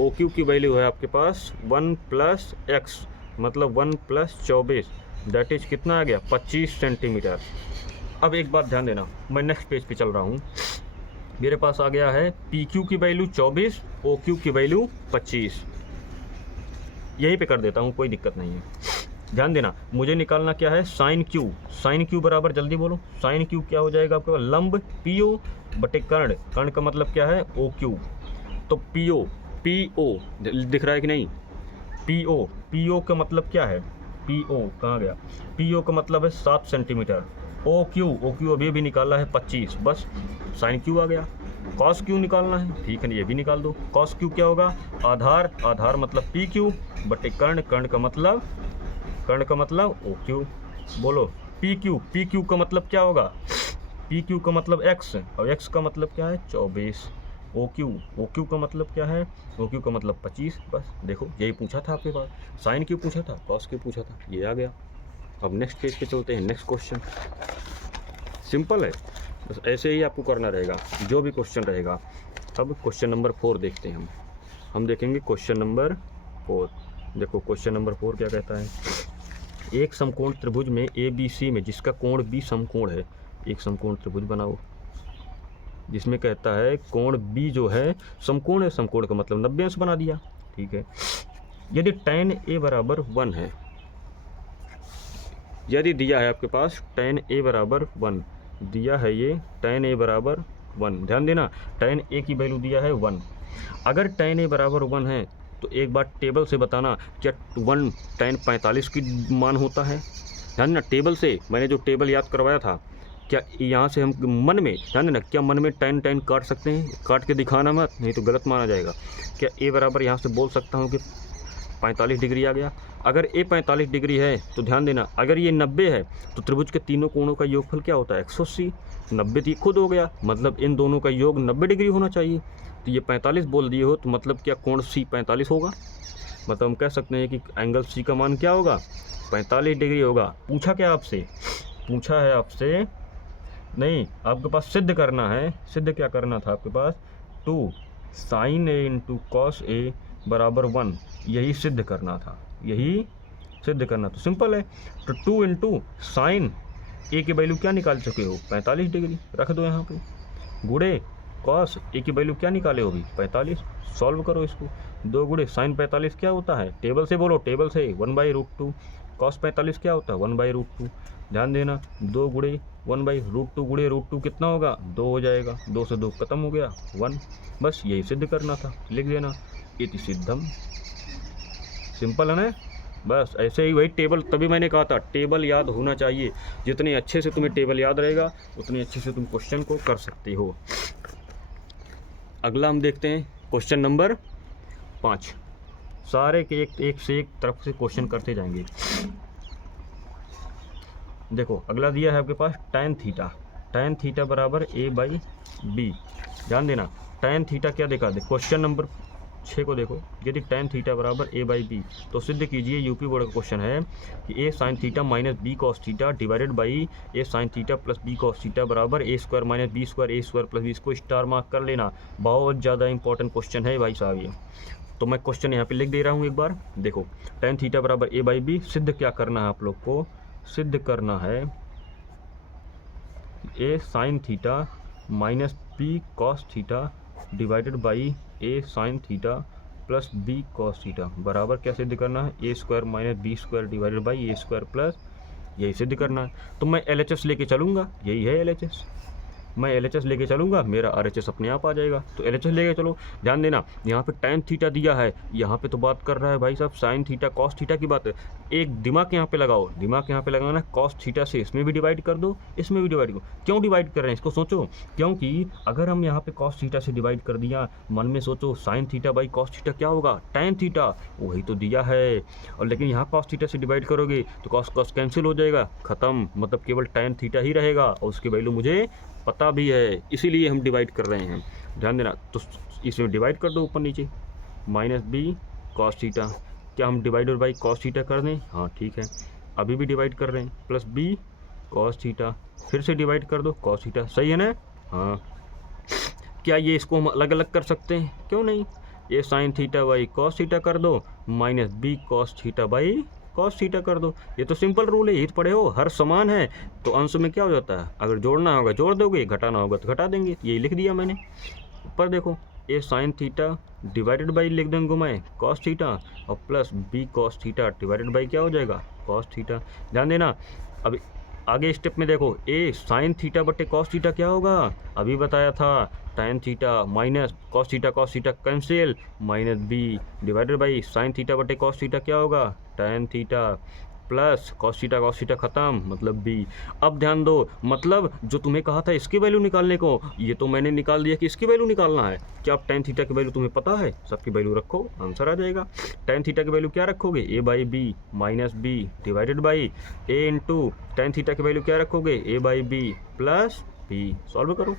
OQ की वैल्यू है आपके पास 1 + x मतलब 1 + 24 दैट इज कितना आ गया 25 सेंटीमीटर। अब एक बात ध्यान देना, मैं नेक्स्ट पेज पे चल रहा हूँ। मेरे पास आ गया है PQ की वैल्यू 24, OQ की वैल्यू 25। यहीं पे कर देता हूँ, कोई दिक्कत नहीं है। ध्यान देना मुझे निकालना क्या है साइन क्यू। साइन क्यू बराबर जल्दी बोलो, साइन क्यू क्या हो जाएगा आपके पास लंब PO बटे कर्ण, कर्ण का मतलब क्या है OQ। तो PO दिख रहा है कि नहीं, PO का मतलब क्या है, PO कहाँ गया, PO का मतलब है 7 सेंटीमीटर। OQ अभी निकाला है 25, बस साइन क्यू आ गया। कॉस क्यू निकालना है, ठीक है, ये भी निकाल दो। कॉस क्यू क्या होगा, आधार, आधार मतलब पी क्यू बटे कर्ण, कर्ण का मतलब ओ क्यू। बोलो पी क्यू, पी क्यू का मतलब क्या होगा, पी क्यू का मतलब एक्स, और एक्स का मतलब क्या है 24। ओ क्यू का मतलब क्या है, ओ क्यू का मतलब 25। बस देखो यही पूछा था आपके पास, साइन क्यू पूछा था, कॉस क्यू पूछा था, ये आ गया। अब नेक्स्ट पेज पे चलते हैं, नेक्स्ट क्वेश्चन सिंपल है, बस ऐसे ही आपको करना रहेगा जो भी क्वेश्चन रहेगा। अब क्वेश्चन नंबर 4 देखते हैं हम देखेंगे क्वेश्चन नंबर 4। देखो क्वेश्चन नंबर 4 क्या कहता है, एक समकोण त्रिभुज में ABC में जिसका कोण B समकोण है, एक समकोण त्रिभुज बनाओ जिसमें कहता है कोण B जो है समकोण है, समकोण का मतलब 90 अंश बना दिया, ठीक है। यदि tan A बराबर 1 है, यदि दिया है आपके पास tan A बराबर 1, दिया है ये tan A बराबर 1, ध्यान देना tan A की वैल्यू दिया है 1। अगर tan A बराबर 1 है तो एक बार टेबल से बताना क्या 1 tan 45 की मान होता है। ध्यान देना टेबल से, मैंने जो टेबल याद करवाया था, क्या यहाँ से हम मन में, ध्यान देना क्या मन में tan tan काट सकते हैं, काट के दिखाना मत, नहीं तो गलत माना जाएगा। क्या A बराबर यहाँ से बोल सकता हूँ कि 45 डिग्री आ गया। अगर A 45 डिग्री है तो ध्यान देना अगर ये 90 है तो त्रिभुज के तीनों कोणों का योगफल क्या होता है 180। 90 तो खुद हो गया, मतलब इन दोनों का योग 90 डिग्री होना चाहिए। तो ये 45 बोल दिए हो तो मतलब क्या कोण C 45 होगा। मतलब हम कह सकते हैं कि एंगल C का मान क्या होगा 45 डिग्री होगा। पूछा क्या आपसे, पूछा है आपसे, नहीं आपके पास सिद्ध करना है। सिद्ध क्या करना था आपके पास, 2 sin A into cos A बराबर 1, यही सिद्ध करना था, यही सिद्ध करना। तो सिंपल है, तो 2 इंटू साइन A की वैल्यू क्या निकाल चुके हो 45 डिग्री, रख दो यहाँ पे, गुड़े कॉस A की वैल्यू क्या निकाले हो भी 45। सॉल्व करो इसको, 2 गुड़े साइन 45 क्या होता है, टेबल से बोलो, टेबल से 1/√2। कॉस 45 क्या होता है 1/√2। ध्यान देना 2 गुड़े 1/√2 गुड़े √2 कितना होगा 2 हो जाएगा, 2 से 2 खत्म हो गया 1। बस यही सिद्ध करना था, लिख देना इति सिद्धम। सिंपल है ना, बस ऐसे ही वही टेबल, तभी मैंने कहा था टेबल याद होना चाहिए। जितने अच्छे से तुम्हें टेबल याद रहेगा उतने अच्छे से तुम क्वेश्चन को कर सकते हो। अगला हम देखते हैं क्वेश्चन नंबर 5। सारे के एक से एक तरफ से क्वेश्चन करते जाएंगे। देखो अगला दिया है आपके पास tan थीटा बराबर A/B। ध्यान देना tan थीटा क्या देखा दे, क्वेश्चन नंबर 6 को देखो, यदि tan थीटा बराबर A/B तो सिद्ध कीजिए, यूपी बोर्ड का क्वेश्चन है कि A sin theta minus B cos theta divided by A sin theta plus B cos theta बराबर A² minus B² A² plus B। इसको स्टार मार्क कर लेना, बहुत ज़्यादा इंपॉर्टेंट क्वेश्चन है भाई साहब ये। तो मैं क्वेश्चन यहाँ पे लिख दे रहा हूँ एक बार, देखो tan थीटा बराबर A/B, सिद्ध क्या करना है आप लोग को, सिद्ध करना है A sin theta minus B cos theta divided by A sin theta plus B cos theta बराबर क्या सिद्ध करना है A² minus B² divided by A² plus, यही सिद्ध करना है। तो मैं LHS लेके चलूँगा, यही है LHS, मैं LHS लेके चलूँगा, मेरा RHS अपने आप आ जाएगा। तो LHS लेके चलो। ध्यान देना यहाँ पे tan थीटा दिया है, यहाँ पे तो बात कर रहा है भाई साहब sin थीटा cos थीटा की बात है। एक दिमाग यहाँ पे लगाओ, दिमाग यहाँ पे लगाना है, cos थीटा से इसमें भी डिवाइड कर दो, इसमें भी डिवाइड करो। क्यों डिवाइड कर रहे हैं इसको सोचो, क्योंकि अगर हम यहाँ पे cos थीटा से डिवाइड कर दिया, मन में सोचो sin theta by cos theta क्या होगा tan थीटा, वही तो दिया है। और लेकिन यहाँ cos थीटा से डिवाइड करोगे तो cos cos कैंसिल हो जाएगा, ख़त्म, मतलब केवल tan थीटा ही रहेगा और उसकी वैल्यू मुझे पता भी है, इसीलिए हम डिवाइड कर रहे हैं। ध्यान देना, तो इसमें डिवाइड कर दो ऊपर नीचे, माइनस B cos थीटा, क्या हम डिवाइड और बाई cos थीटा कर दें, हाँ ठीक है, अभी भी डिवाइड कर रहे हैं, प्लस B cos थीटा, फिर से डिवाइड कर दो cos थीटा, सही है ना, हाँ। क्या ये इसको हम अलग अलग कर सकते हैं, क्यों नहीं, A sin theta by cos theta कर दो, minus B cos theta by cos theta कर दो। ये तो सिंपल रूल है, हित पढ़े हो, हर समान है तो अंश में क्या हो जाता है, अगर जोड़ना होगा जोड़ दोगे, घटाना होगा तो घटा देंगे, यही लिख दिया मैंने। ऊपर देखो A sin theta divided by लिख देंगे मैं cos थीटा और plus B cos theta divided by क्या हो जाएगा cos थीटा। ध्यान देना, अब आगे स्टेप में देखो A sin थीटा बटे cos थीटा क्या होगा, अभी बताया था tan theta minus cos theta cancel, minus B divided by sin theta बटे cos थीटा क्या होगा tan theta plus cos theta ख़त्म, मतलब बी। अब ध्यान दो, मतलब जो तुम्हें कहा था इसकी वैल्यू निकालने को, ये तो मैंने निकाल दिया कि इसकी वैल्यू निकालना है। क्या अब tan थीटा की वैल्यू तुम्हें पता है, सबकी वैल्यू रखो, आंसर आ जाएगा। tan थीटा की वैल्यू क्या रखोगे, a by B minus B divided by a into tan theta की वैल्यू क्या रखोगे, a by B plus B. Solve करो,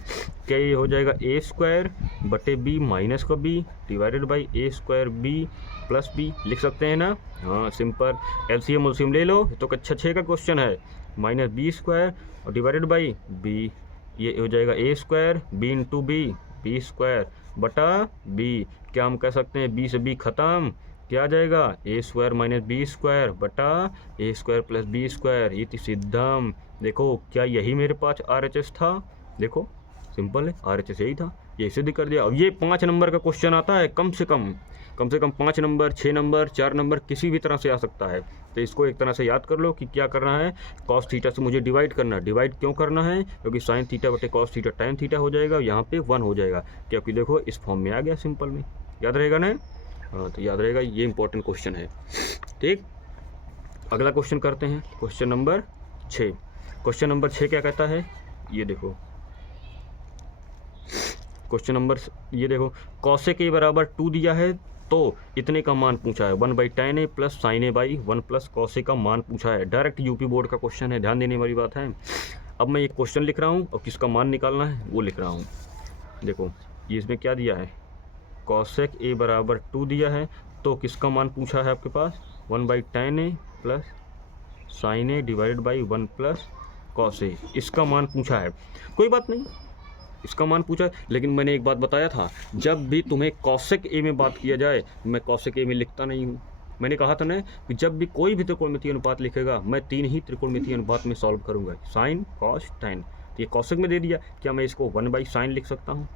क्या ये हो जाएगा ए स्क्वायर बटे बी माइनस का B divided by A square B plus B, लिख सकते हैं ना। हाँ सिंपल, एलसीएम उलसीएम ले लो, तो कक्षा 6 का क्वेश्चन है। माइनस बी स्क्वायर और डिवाइडेड बाई बी, ये हो जाएगा A square B into B square बटा बी। क्या हम कह सकते हैं बी से बी ख़त्म, क्या आ जाएगा A square minus B square बटा ए स्क्वायर प्लस बी स्क्वायर, ये सिद्धम। देखो क्या यही मेरे पास RHS था, देखो सिंपल है, RHS यही था, ये सिद्ध कर दिया। अब ये 5 नंबर का क्वेश्चन आता है, कम से कम 5 नंबर, 6 नंबर, 4 नंबर, किसी भी तरह से आ सकता है। तो इसको एक तरह से याद कर लो कि क्या करना है, कॉस थीटा से मुझे डिवाइड करना है। डिवाइड क्यों करना है, क्योंकि साइन थीटा बटे कॉस थीटा टाइम थीटा हो जाएगा, यहाँ पे 1 हो जाएगा, क्योंकि देखो इस फॉर्म में आ गया सिंपल में, याद रहेगा ना। हाँ तो याद रहेगा, ये इंपॉर्टेंट क्वेश्चन है। ठीक, अगला क्वेश्चन करते हैं, क्वेश्चन नंबर 6। क्वेश्चन नंबर 6 क्या कहता है, ये देखो क्वेश्चन नंबर, ये देखो कॉसेक ए बराबर 2 दिया है, तो इतने का मान पूछा है, 1/tan a plus sine A by 1 plus cos A का मान पूछा है। डायरेक्ट यूपी बोर्ड का क्वेश्चन है, ध्यान देने वाली बात है। अब मैं ये क्वेश्चन लिख रहा हूँ और किसका मान निकालना है वो लिख रहा हूँ। देखो ये इसमें क्या दिया है, कॉसेक ए बराबर 2 दिया है, तो किसका मान पूछा है आपके पास, 1/tan a plus sine A divided by 1 plus cos A, इसका मान पूछा है। कोई बात नहीं, इसका मान पूछा है, लेकिन मैंने एक बात बताया था, जब भी तुम्हें कॉसेक ए में बात किया जाए, मैं कॉसेक ए में लिखता नहीं हूँ। मैंने कहा था ना कि जब भी कोई भी त्रिकोणमितीय अनुपात लिखेगा, मैं 3 ही त्रिकोणमितीय अनुपात में सॉल्व करूँगा, साइन कॉस टैन। तो ये कॉसेक में दे दिया, क्या मैं इसको 1/sin लिख सकता हूँ,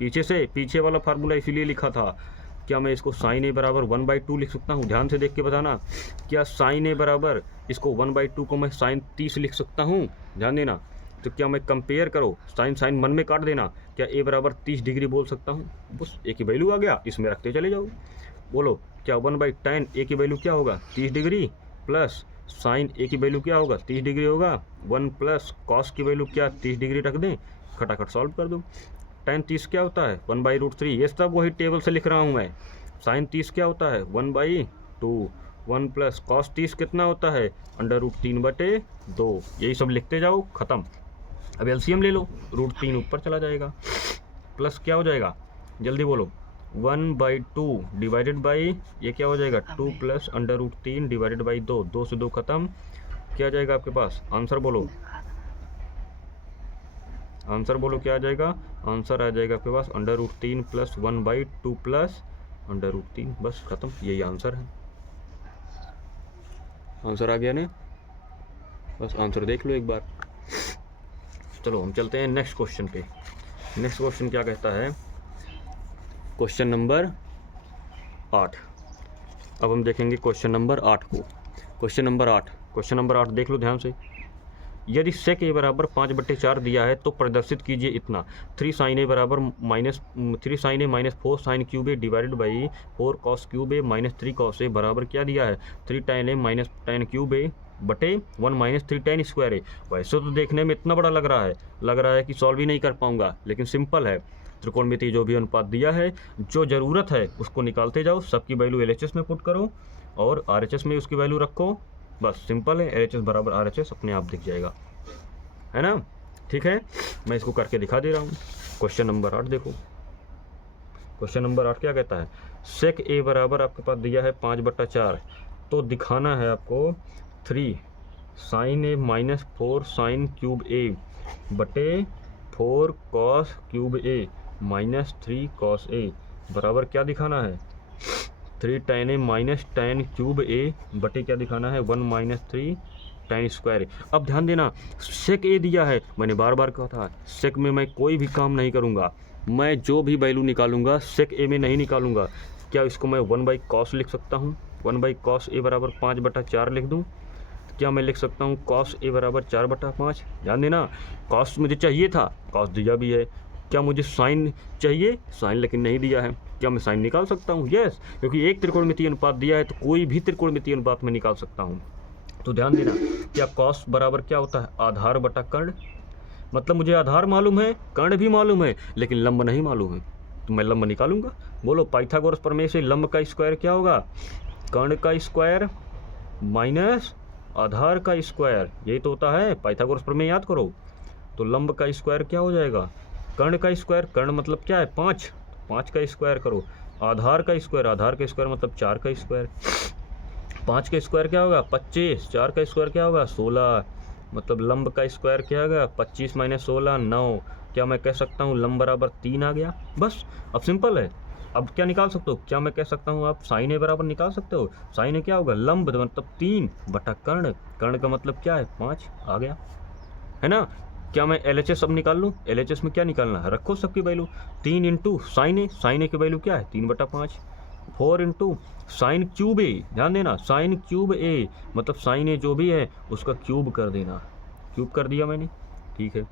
पीछे वाला फार्मूला इसीलिए लिखा था। क्या मैं इसको साइन ए बराबर 1/2 लिख सकता हूँ, ध्यान से देख के बताना। क्या साइन ए बराबर इसको 1/2 को मैं साइन 30 लिख सकता हूँ, ध्यान देना। तो क्या मैं कंपेयर करो, साइन मन में काट देना, क्या ए बराबर 30 डिग्री बोल सकता हूँ, बस एक ही वैल्यू आ गया, इसमें रखते चले जाओ। बोलो क्या 1/tan ए की वैल्यू क्या होगा 30 डिग्री, प्लस साइन ए की वैल्यू क्या होगा 30 डिग्री होगा, 1 प्लस कॉस की वैल्यू क्या 30 डिग्री रख दें, खटाखट सॉल्व कर दो। tan 30 क्या होता है 1/√3, ये सब वही टेबल से लिख रहा हूँ मैं। साइन 30 क्या होता है 1/2, 1 प्लस कॉस 30 कितना होता है √3/2, यही सब लिखते जाओ, ख़त्म। अब एलसीएम ले लो, √3 ऊपर चला जाएगा, प्लस क्या हो जाएगा जल्दी बोलो, 1/2 डिवाइडेड बाई ये क्या हो जाएगा 2 प्लस √3 डिवाइडेड बाई 2, 2 से 2 खत्म, क्या आ जाएगा आपके पास, आंसर बोलो, आंसर बोलो क्या आ जाएगा, आंसर आ जाएगा आपके पास √3 प्लस 1/2 प्लस √3, बस खत्म, यही आंसर है। आंसर आ गया ना, बस आंसर देख लो एक बार। चलो हम चलते हैं नेक्स्ट क्वेश्चन पे। नेक्स्ट क्वेश्चन क्या कहता है, क्वेश्चन नंबर 8। अब हम देखेंगे क्वेश्चन नंबर 8 को। क्वेश्चन नंबर 8 देख लो ध्यान से। यदि सेक ए बराबर 5/4 दिया है तो प्रदर्शित कीजिए इतना, 3 sin a बराबर -3 sin a minus 4 sin cube A divided by 4 cos cube A minus 3 cos A बराबर क्या दिया है 3 tan a minus tan cube A बटे 1 माइनस 3 tan स्क्वायर ए। वैसे तो देखने में इतना बड़ा लग रहा है कि सॉल्व ही नहीं कर पाऊंगा, लेकिन सिंपल है। त्रिकोणमितीय जो भी अनुपात दिया है, जो ज़रूरत है उसको निकालते जाओ, सबकी वैल्यू LHS में पुट करो और RHS में उसकी वैल्यू रखो, बस सिंपल है। LHS बराबर RHS अपने आप दिख जाएगा, है ना। ठीक है, मैं इसको करके दिखा दे रहा हूँ। क्वेश्चन नंबर 8 देखो। क्वेश्चन नंबर 8 क्या कहता है, सेक ए बराबर आपके पास दिया है 5/4, तो दिखाना है आपको 3 sin a minus 4 sin cube A बटे 4 cos cube A minus 3 cos A बराबर क्या दिखाना है 3 tan a minus tan cube A बटे क्या दिखाना है 1 माइनस 3 tan स्क्वायर। अब ध्यान देना, सेक ए दिया है, मैंने बार बार कहा था सेक में मैं कोई भी काम नहीं करूँगा, मैं जो भी वैल्यू निकालूंगा सेक ए में नहीं निकालूंगा। क्या इसको मैं 1/cos लिख सकता हूँ, 1/cos ए बराबर 5/4 लिख दूँ। क्या मैं लिख सकता हूँ cos ए बराबर 4/5। ध्यान देना, cos मुझे चाहिए था, cos दिया भी है। क्या मुझे साइन चाहिए, साइन लेकिन नहीं दिया है। क्या मैं साइन निकाल सकता हूँ, यस, क्योंकि एक त्रिकोणमितीय अनुपात दिया है तो कोई भी त्रिकोणमितीय अनुपात में निकाल सकता हूँ। तो ध्यान देना, क्या कॉस बराबर क्या होता है, आधार बटा कर्ण। मतलब मुझे आधार मालूम है, कर्ण भी मालूम है, लेकिन लंब नहीं मालूम है, तो मैं लंब निकालूंगा। बोलो पाइथागोरस प्रमेय से लंब का स्क्वायर क्या होगा, कर्ण का स्क्वायर माइनस आधार का स्क्वायर, यही तो होता है पाइथागोरस प्रमेय, याद करो। तो लंब का स्क्वायर क्या हो जाएगा, कर्ण का स्क्वायर, कर्ण मतलब क्या है 5, 5 का स्क्वायर करो, आधार का स्क्वायर, आधार का स्क्वायर मतलब 4 का स्क्वायर, 5 का स्क्वायर क्या होगा 25, 4 का स्क्वायर क्या होगा 16, मतलब लंब का स्क्वायर क्या होगा 25 माइनस 16 9। क्या मैं कह सकता हूँ लंब बराबर 3 आ गया, बस। अब सिंपल है। अब क्या निकाल सकते हो, क्या मैं कह सकता हूँ, आप साइन ए बराबर निकाल सकते हो। साइन ए क्या होगा, लंब मतलब 3 बटा कर्ण, कर्ण का मतलब क्या है 5 आ गया, है ना। क्या मैं LHS अब निकाल लूँ, LHS में क्या निकालना है, रखो सबकी वैल्यू, 3 इंटू साइन ए, साइन ए की वैल्यू क्या है 3/5, 4 इंटू साइन क्यूब ए, ध्यान देना साइन क्यूब ए, मतलब साइन ए जो भी है उसका क्यूब कर देना, क्यूब कर दिया मैंने, ठीक है।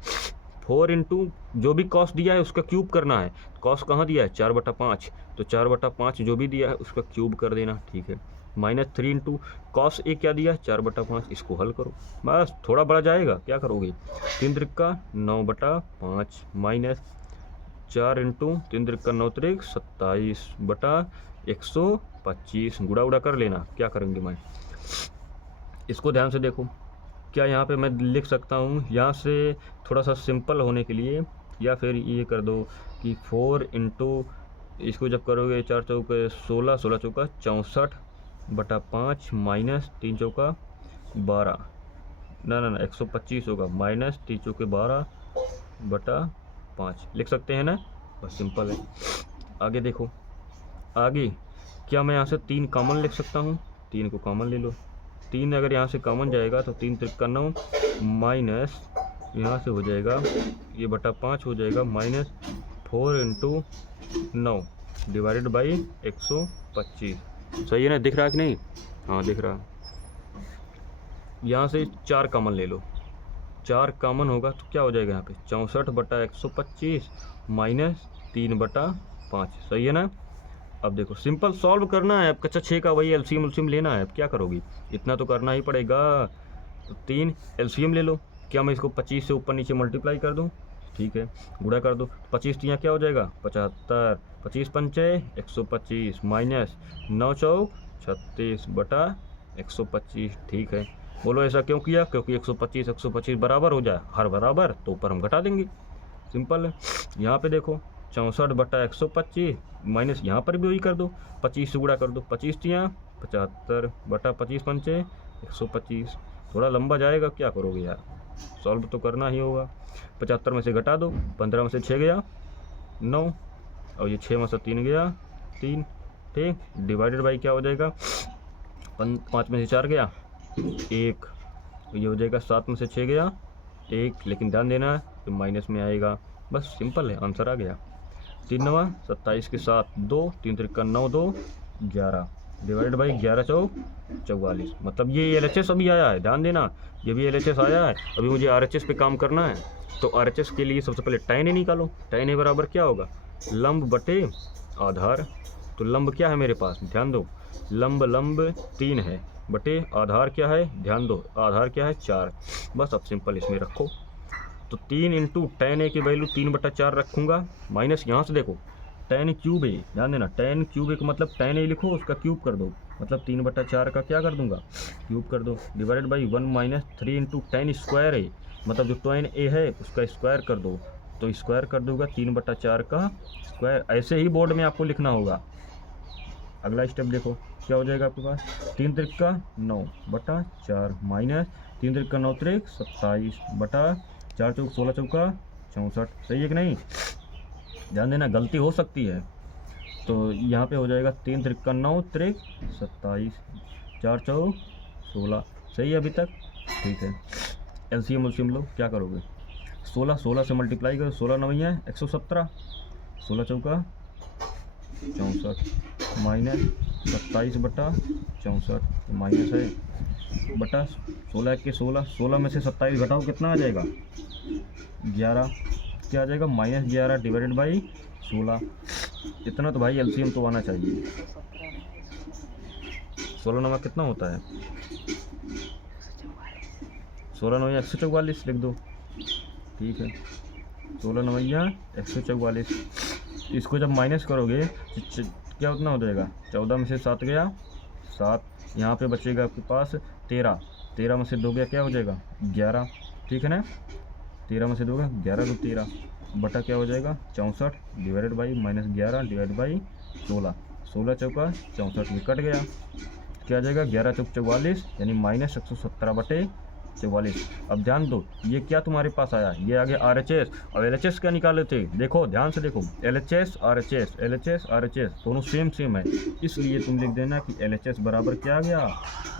4 इंटू जो भी कॉस दिया है उसका क्यूब करना है, कॉस कहाँ दिया है 4/5, तो 4/5 जो भी दिया है उसका क्यूब कर देना, ठीक है। -3 इंटू कॉस ए क्या दिया है 4/5, इसको हल करो, बस थोड़ा बढ़ा जाएगा, क्या करोगे 3 त्रिका 9/5 माइनस 4 इंटू 3 त्रिका 9 त्रिक 27/125, गुड़ा उड़ा कर लेना, क्या करेंगे मैं इसको ध्यान से देखो। क्या यहाँ पे मैं लिख सकता हूँ, यहाँ से थोड़ा सा सिंपल होने के लिए, या फिर ये कर दो कि 4 इंटू, इसको जब करोगे 4 चौके 16, 16 चौका 64/5 माइनस 3 चौका 12, ना 125 होगा, माइनस 3 चौके 12/5 लिख सकते हैं ना, बस सिंपल है। आगे देखो, आगे क्या मैं यहाँ से 3 कॉमन लिख सकता हूँ, 3 को कॉमन ले लो, 3 अगर यहाँ से कॉमन जाएगा तो 3 त्रिका 9 माइनस यहाँ से हो जाएगा ये बटा 5 हो जाएगा, माइनस 4 इंटू 9 डिवाइडेड बाई 125, सही है ना, दिख रहा है कि नहीं, हाँ दिख रहा है। यहाँ से 4 कॉमन ले लो, 4 कॉमन होगा तो क्या हो जाएगा यहाँ पे 64/125 माइनस 3/5, सही है ना। अब देखो सिंपल सॉल्व करना है, अब कच्चा 6 का वही एलसीएम उलसीएम लेना है, अब क्या करोगी, इतना तो करना ही पड़ेगा। तो 3 एलसीएम ले लो, क्या मैं इसको 25 से ऊपर नीचे मल्टीप्लाई कर दूँ, ठीक है, गुणा कर दो, 25 यहाँ क्या हो जाएगा 75, 25 पंचे 125 माइनस 9 चौक 36/125, ठीक है। बोलो ऐसा क्यों किया, क्योंकि 125 125 बराबर हो जाए, हर बराबर तो ऊपर हम घटा देंगे, सिंपल है। यहाँ पे देखो 64/125 माइनस यहाँ पर भी वही कर दो, 25 से गुणा कर दो, 25 यहाँ 75/25 पंचे 125, थोड़ा लंबा जाएगा, क्या करोगे यार, सॉल्व तो करना ही होगा। 75 में से घटा दो, 15 में से 6 गया 9, और ये 6 में से 3 गया 3, ठीक, डिवाइडेड बाई क्या हो जाएगा 5 में से 4 गया 1, ये हो जाएगा 7 में से 6 गया 1, लेकिन ध्यान देना कि माइनस में आएगा, बस सिंपल है, आंसर आ गया। 3 9 27 के साथ 2, 3 त्रिका 9 2 11 डिवाइडेड बाई 11 चौक 44, मतलब ये LHS अभी आया है, ध्यान देना ये भी LHS आया है, अभी मुझे RHS पे काम करना है। तो RHS के लिए सबसे पहले tan a निकालो, tan a बराबर क्या होगा लंब बटे आधार, तो लंब क्या है मेरे पास, ध्यान दो लंब 3 है बटे आधार क्या है, ध्यान दो आधार क्या है 4, बस अब सिंपल इसमें रखो। तो 3 इंटू tan a की वैल्यू 3/4 रखूँगा, माइनस यहाँ से देखो tan क्यूब a, ध्यान देना tan क्यूब a का मतलब tan a लिखो उसका क्यूब कर दो, मतलब 3/4 का क्या कर दूंगा क्यूब कर दो, divided by 1 minus 3 into tan square a, मतलब जो tan a है उसका स्क्वायर कर दो, तो स्क्वायर कर दूंगा 3/4 का स्क्वायर, ऐसे ही बोर्ड में आपको लिखना होगा। अगला स्टेप देखो क्या हो जाएगा आपके पास, 3 त्रिका 9/4 माइनस 3 त्रिका 9 त्रिक 27/4 चौक 16 चौका 64, सही है कि नहीं, ध्यान देना गलती हो सकती है, तो यहाँ पे हो जाएगा 3 त्रिका 9 त्रिक 27 4 चौक 16, सही है अभी तक, ठीक है। एलसीएम उलसीएम लो, क्या करोगे 16 से मल्टीप्लाई करो, 16 9 है 117, 16 चौका 64 माइनस 27/64, माइनस है बटा 16 के 16 में से 27 घटाओ कितना आ जाएगा 11, क्या आ जाएगा -11 डिवाइडेड बाई 16, इतना तो भाई एलसीएम तो आना चाहिए, 16 नंबर कितना होता है 16 9 144 लिख दो, ठीक है, 16 9 144। इसको जब माइनस करोगे क्या उतना हो जाएगा, 14 में से 7 गया 7, यहाँ पे बचेगा आपके पास 13, 13 में से 2 गया क्या हो जाएगा 11, ठीक है ना, 13 में से 2 गया 11 तो 13 बटा क्या हो जाएगा 64 डिवाइडेड बाई -11 डिवाइड बाई 16, 16 चौका 64 ये कट गया, क्या आ जाएगा 11 चौक 44 यानी -117 बटे 44। अब ध्यान दो ये क्या तुम्हारे पास आया, ये आ गया RHS। अब LHS क्या निकाले थे, देखो ध्यान से देखो, LHS RHS दोनों सेम है, इसलिए तुम लिख देना कि LHS बराबर क्या आ गया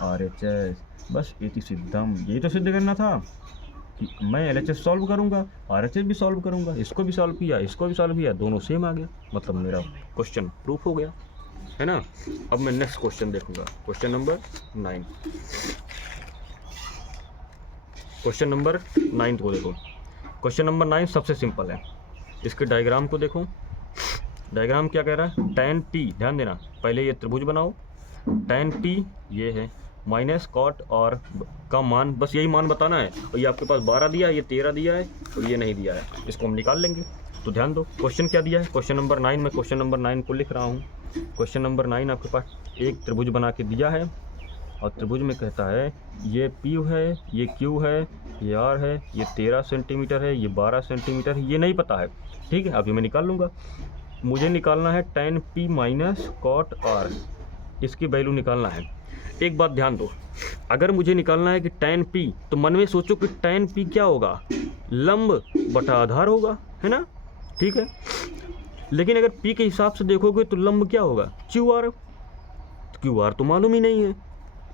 RHS। बस इति सिद्धम, यही तो सिद्ध करना था कि मैं LHS सॉल्व करूंगा, RHS भी सॉल्व करूंगा, इसको भी सॉल्व किया, इसको भी सॉल्व किया, दोनों सेम आ गया, मतलब मेरा क्वेश्चन प्रूफ हो गया, है ना। अब मैं नेक्स्ट क्वेश्चन देखूंगा, क्वेश्चन नंबर 9। क्वेश्चन नंबर 9 को देखो, क्वेश्चन नंबर 9 सबसे सिंपल है, इसके डायग्राम को देखो। डायग्राम क्या कह रहा है, tan p, ध्यान देना, पहले ये त्रिभुज बनाओ, tan p ये है माइनस कॉट और का मान, बस यही मान बताना है, और ये आपके पास 12 दिया है, ये 13 दिया है और ये नहीं दिया है, इसको हम निकाल लेंगे। तो ध्यान दो क्वेश्चन क्या दिया है, क्वेश्चन नंबर 9 में क्वेश्चन नंबर 9 को लिख रहा हूँ। क्वेश्चन नंबर 9 आपके पास एक त्रिभुज बना के दिया है, और त्रिभुज में कहता है ये P है, ये Q है, ये R है, ये 13 सेंटीमीटर है, ये 12 सेंटीमीटर है, ये नहीं पता है, ठीक है, अभी मैं निकाल लूँगा। मुझे निकालना है tan P minus cot R, इसकी वैल्यू निकालना है। एक बात ध्यान दो, अगर मुझे निकालना है कि tan P, तो मन में सोचो कि tan P क्या होगा, लंब बटा आधार होगा, है ना, ठीक है। लेकिन अगर P के हिसाब से देखोगे तो लंब क्या होगा QR, QR तो मालूम ही नहीं है,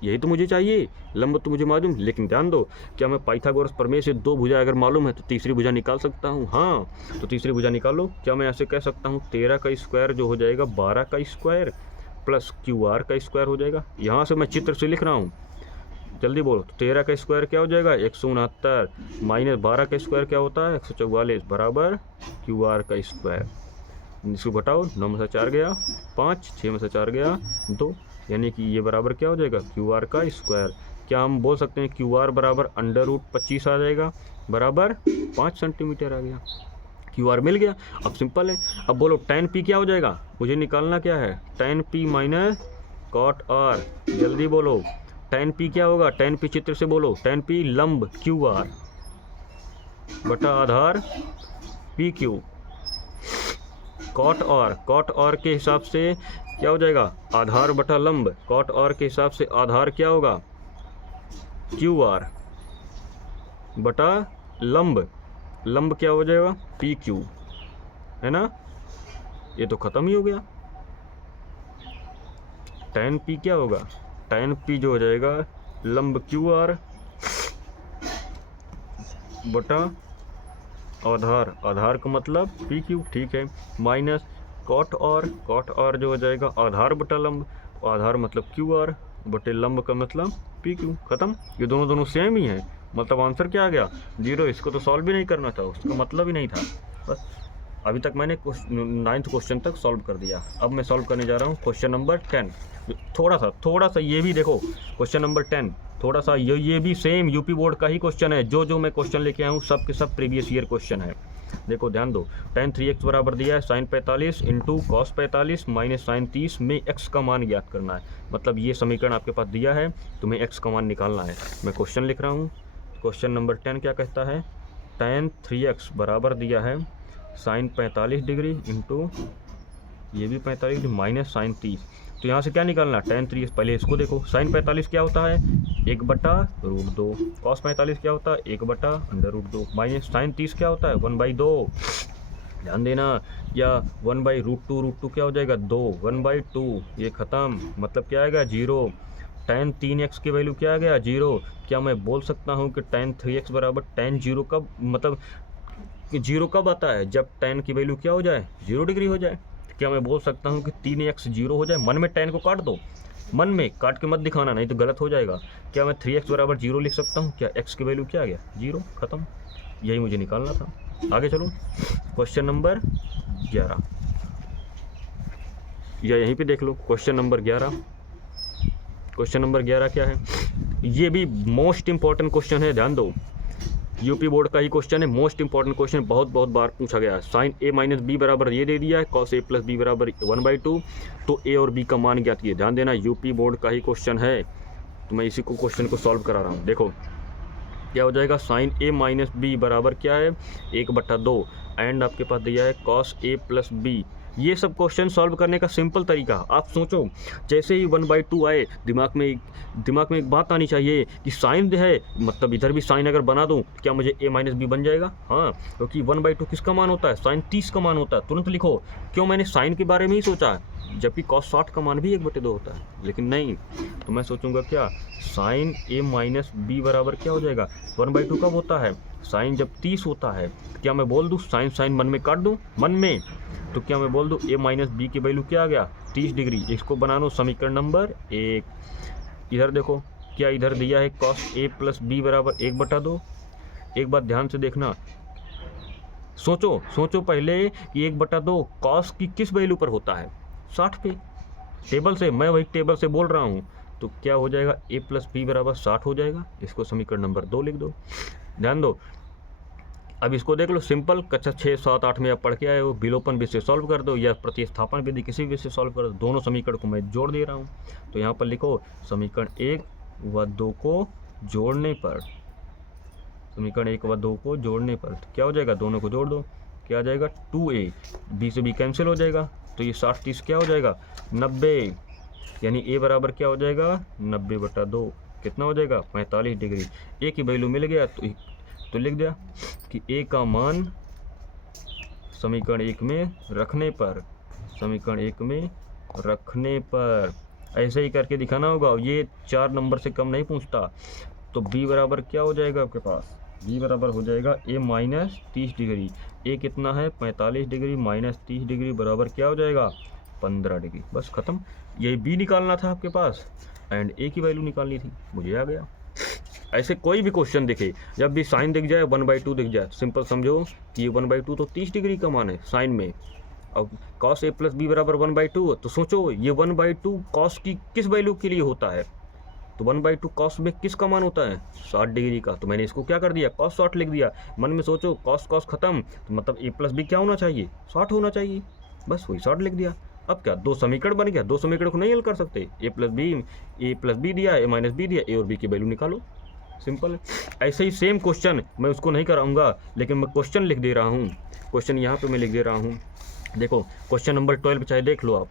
यही तो मुझे चाहिए, लंब तो मुझे मालूम। लेकिन ध्यान दो, क्या मैं पाइथागोरस प्रमेय से 2 भुजा अगर मालूम है तो तीसरी भुजा निकाल सकता हूँ, हाँ, तो तीसरी भुजा निकालो। क्या मैं ऐसे कह सकता हूँ 13 का स्क्वायर जो हो जाएगा 12 का स्क्वायर प्लस QR का स्क्वायर हो जाएगा। यहाँ से मैं चित्र से लिख रहा हूँ, जल्दी बोलो, 13 का स्क्वायर क्या हो जाएगा 169 माइनस 12 का स्क्वायर क्या होता है 144 बराबर QR का स्क्वायर। इसको घटाओ, 9 में से 4 गया 5, 6 में से 4 गया 2, यानी कि ये बराबर क्या हो जाएगा QR का स्क्वायर। क्या हम बोल सकते हैं QR बराबर √25 आ जाएगा, बराबर 5 सेंटीमीटर आ गया, QR मिल गया। अब सिंपल है, अब बोलो tan P क्या हो जाएगा, मुझे निकालना क्या है tan P minus cot R, जल्दी बोलो tan P क्या होगा, tan P चित्र से बोलो, tan P लंब QR बटा आधार PQ, कॉट R के हिसाब से क्या हो जाएगा आधार बटा लंब, कॉट R के हिसाब से आधार क्या होगा QR बटा लंब, लंब क्या हो जाएगा PQ, है ना, ये तो खत्म ही हो गया। tan P क्या होगा, tan P जो हो जाएगा लंब QR बटा आधार, आधार का मतलब PQ, ठीक है, माइनस कॉट R जो हो जाएगा आधार बटा लंब, आधार मतलब QR बटे लंब का मतलब PQ, खत्म। ये दोनों सेम ही है, मतलब आंसर क्या आ गया 0। इसको तो सॉल्व भी नहीं करना था, उसका मतलब ही नहीं था। बस अभी तक मैंने 9th क्वेश्चन तक सॉल्व कर दिया। अब मैं सॉल्व करने जा रहा हूँ क्वेश्चन नंबर 10। थोड़ा सा ये भी देखो, क्वेश्चन नंबर 10 थोड़ा सा ये भी सेम यूपी बोर्ड का ही क्वेश्चन है। जो मैं क्वेश्चन लेके आया हूँ सब के सब प्रीवियस ईयर क्वेश्चन है। देखो ध्यान दो, tan 3x बराबर दिया है sin 45 into cos 45 minus sin 30 में x का मान ज्ञात करना है। मतलब ये समीकरण आपके पास दिया है, तुम्हें x का मान निकालना है। मैं क्वेश्चन लिख रहा हूँ। क्वेश्चन नंबर 10 क्या कहता है, tan 3x बराबर दिया है sin 45 डिग्री इंटू ये भी 45 डिग्री माइनस sin 30। तो यहाँ से क्या निकालना, tan 3x, पहले इसको देखो, sin 45 क्या होता है 1/√2, cos 45 क्या होता है 1/√2, माइनस sin 30 क्या होता है 1/2। ध्यान देना, या 1/√2 क्या हो जाएगा 2, 1/2, ये ख़त्म, मतलब क्या आएगा 0। tan 3x की वैल्यू क्या आ गया 0। क्या मैं बोल सकता हूँ कि tan 3x बराबर tan 0 कब, मतलब 0 कब आता है, जब tan की वैल्यू क्या हो जाए 0 डिग्री हो जाए। क्या मैं बोल सकता हूँ कि 3x 0 हो जाए, मन में tan को काट दो, मन में काट के मत दिखाना, नहीं तो गलत हो जाएगा। क्या मैं 3x बराबर 0 लिख सकता हूँ, क्या x की वैल्यू क्या आ गया 0, ख़त्म, यही मुझे निकालना था। आगे चलो, क्वेश्चन नंबर 11, या यहीं पे देख लो, क्वेश्चन नंबर 11। क्वेश्चन नंबर 11 क्या है, ये भी मोस्ट इंपॉर्टेंट क्वेश्चन है, ध्यान दो, यूपी बोर्ड का ही क्वेश्चन है, मोस्ट इंपॉर्टेंट क्वेश्चन, बहुत बहुत बार पूछा गया है। साइन ए माइनस बी बराबर ये दे दिया है, कॉस ए प्लस बी बराबर 1/2, तो ए और बी का मान ज्ञात किए। ध्यान देना, यूपी बोर्ड का ही क्वेश्चन है, तो मैं इसी को क्वेश्चन को सॉल्व करा रहा हूँ। देखो क्या हो जाएगा, साइन ए माइनस बी बराबर क्या है 1/2, एंड आपके पास दिया है कॉस ए प्लस बी। ये सब क्वेश्चन सॉल्व करने का सिंपल तरीका, आप सोचो, जैसे ही 1/2 आए दिमाग में एक बात आनी चाहिए कि साइन है, मतलब इधर भी साइन अगर बना दूं क्या मुझे a माइनस बी बन जाएगा। हाँ, क्योंकि 1/2 किसका मान होता है, साइन 30 का मान होता है। तुरंत लिखो, क्यों मैंने साइन के बारे में ही सोचा है, जबकि कॉस 60 का मान भी 1/2 होता है, लेकिन नहीं, तो मैं सोचूंगा क्या, साइन a माइनस बी बराबर क्या हो जाएगा, 1/2 कब होता है, साइन जब 30 होता है। क्या मैं बोल दूँ साइन साइन मन में काट दूँ, मन में, तो क्या मैं बोल दूँ a माइनस बी की वैल्यू क्या आ गया 30 डिग्री। इसको बना लो समीकरण नंबर 1। इधर देखो क्या इधर दिया है, कॉस ए प्लस बी बराबर 1/2। एक बात ध्यान से देखना, सोचो पहले कि 1/2 कॉस की किस वैल्यू पर होता है, 60 पे। टेबल से, मैं वही टेबल से बोल रहा हूँ, तो क्या हो जाएगा a प्लस बी बराबर 60 हो जाएगा। इसको समीकरण नंबर 2 लिख दो। ध्यान दो, अब इसको देख लो, सिंपल, कक्षा 6, 7, 8 में आप पढ़ के आए हो, विलोपन विधि से सॉल्व कर दो या प्रतिस्थापन विधि किसी भी से सॉल्व कर दो, दोनों समीकरण को मैं जोड़ दे रहा हूँ। तो यहाँ पर लिखो समीकरण 1 व 2 को जोड़ने पर, समीकरण 1 व 2 को जोड़ने पर क्या हो जाएगा, दोनों को जोड़ दो, क्या आ जाएगा 2a, b से b कैंसिल हो जाएगा, तो ये 60 30 क्या हो जाएगा 90, यानी a बराबर क्या हो जाएगा 90/2, कितना हो जाएगा 45 डिग्री। a की वैल्यू मिल गया, तो लिख दिया कि a का मान समीकरण 1 में रखने पर, समीकरण 1 में रखने पर ऐसे ही करके दिखाना होगा। ये 4 नंबर से कम नहीं पूछता। तो b बराबर क्या हो जाएगा आपके पास, b बराबर हो जाएगा a माइनस 30 डिग्री। a कितना है 45 डिग्री माइनस 30 डिग्री बराबर क्या हो जाएगा 15 डिग्री। बस खत्म, यही b निकालना था आपके पास, एंड a की वैल्यू निकालनी थी, मुझे आ गया। ऐसे कोई भी क्वेश्चन दिखे, जब भी साइन दिख जाए 1/2 दिख जाए, सिंपल समझो कि ये 1/2 तो 30 डिग्री का मान है साइन में। अब कॉस ए प्लस बी बराबर 1/2, तो सोचो ये 1/2 कॉस की किस वैल्यू के लिए होता है, तो 1/2 कॉस में किसका मान होता है 60 डिग्री का। तो मैंने इसको क्या कर दिया कॉस 60 लिख दिया। मन में सोचो कॉस कॉस खत्म, तो मतलब ए प्लस बी क्या होना चाहिए 60 होना चाहिए, बस वही 60 लिख दिया। अब क्या, दो समीकरण बन गया, दो समीकरण को नहीं हल कर सकते, ए प्लस बी दिया, ए माइनस बी दिया, ए और बी की वैल्यू निकालो, सिंपल। ऐसे ही सेम क्वेश्चन मैं उसको नहीं कराऊंगा, लेकिन मैं क्वेश्चन लिख दे रहा हूँ, क्वेश्चन यहाँ पे मैं लिख दे रहा हूँ। देखो क्वेश्चन नंबर 12 चाहे देख लो आप,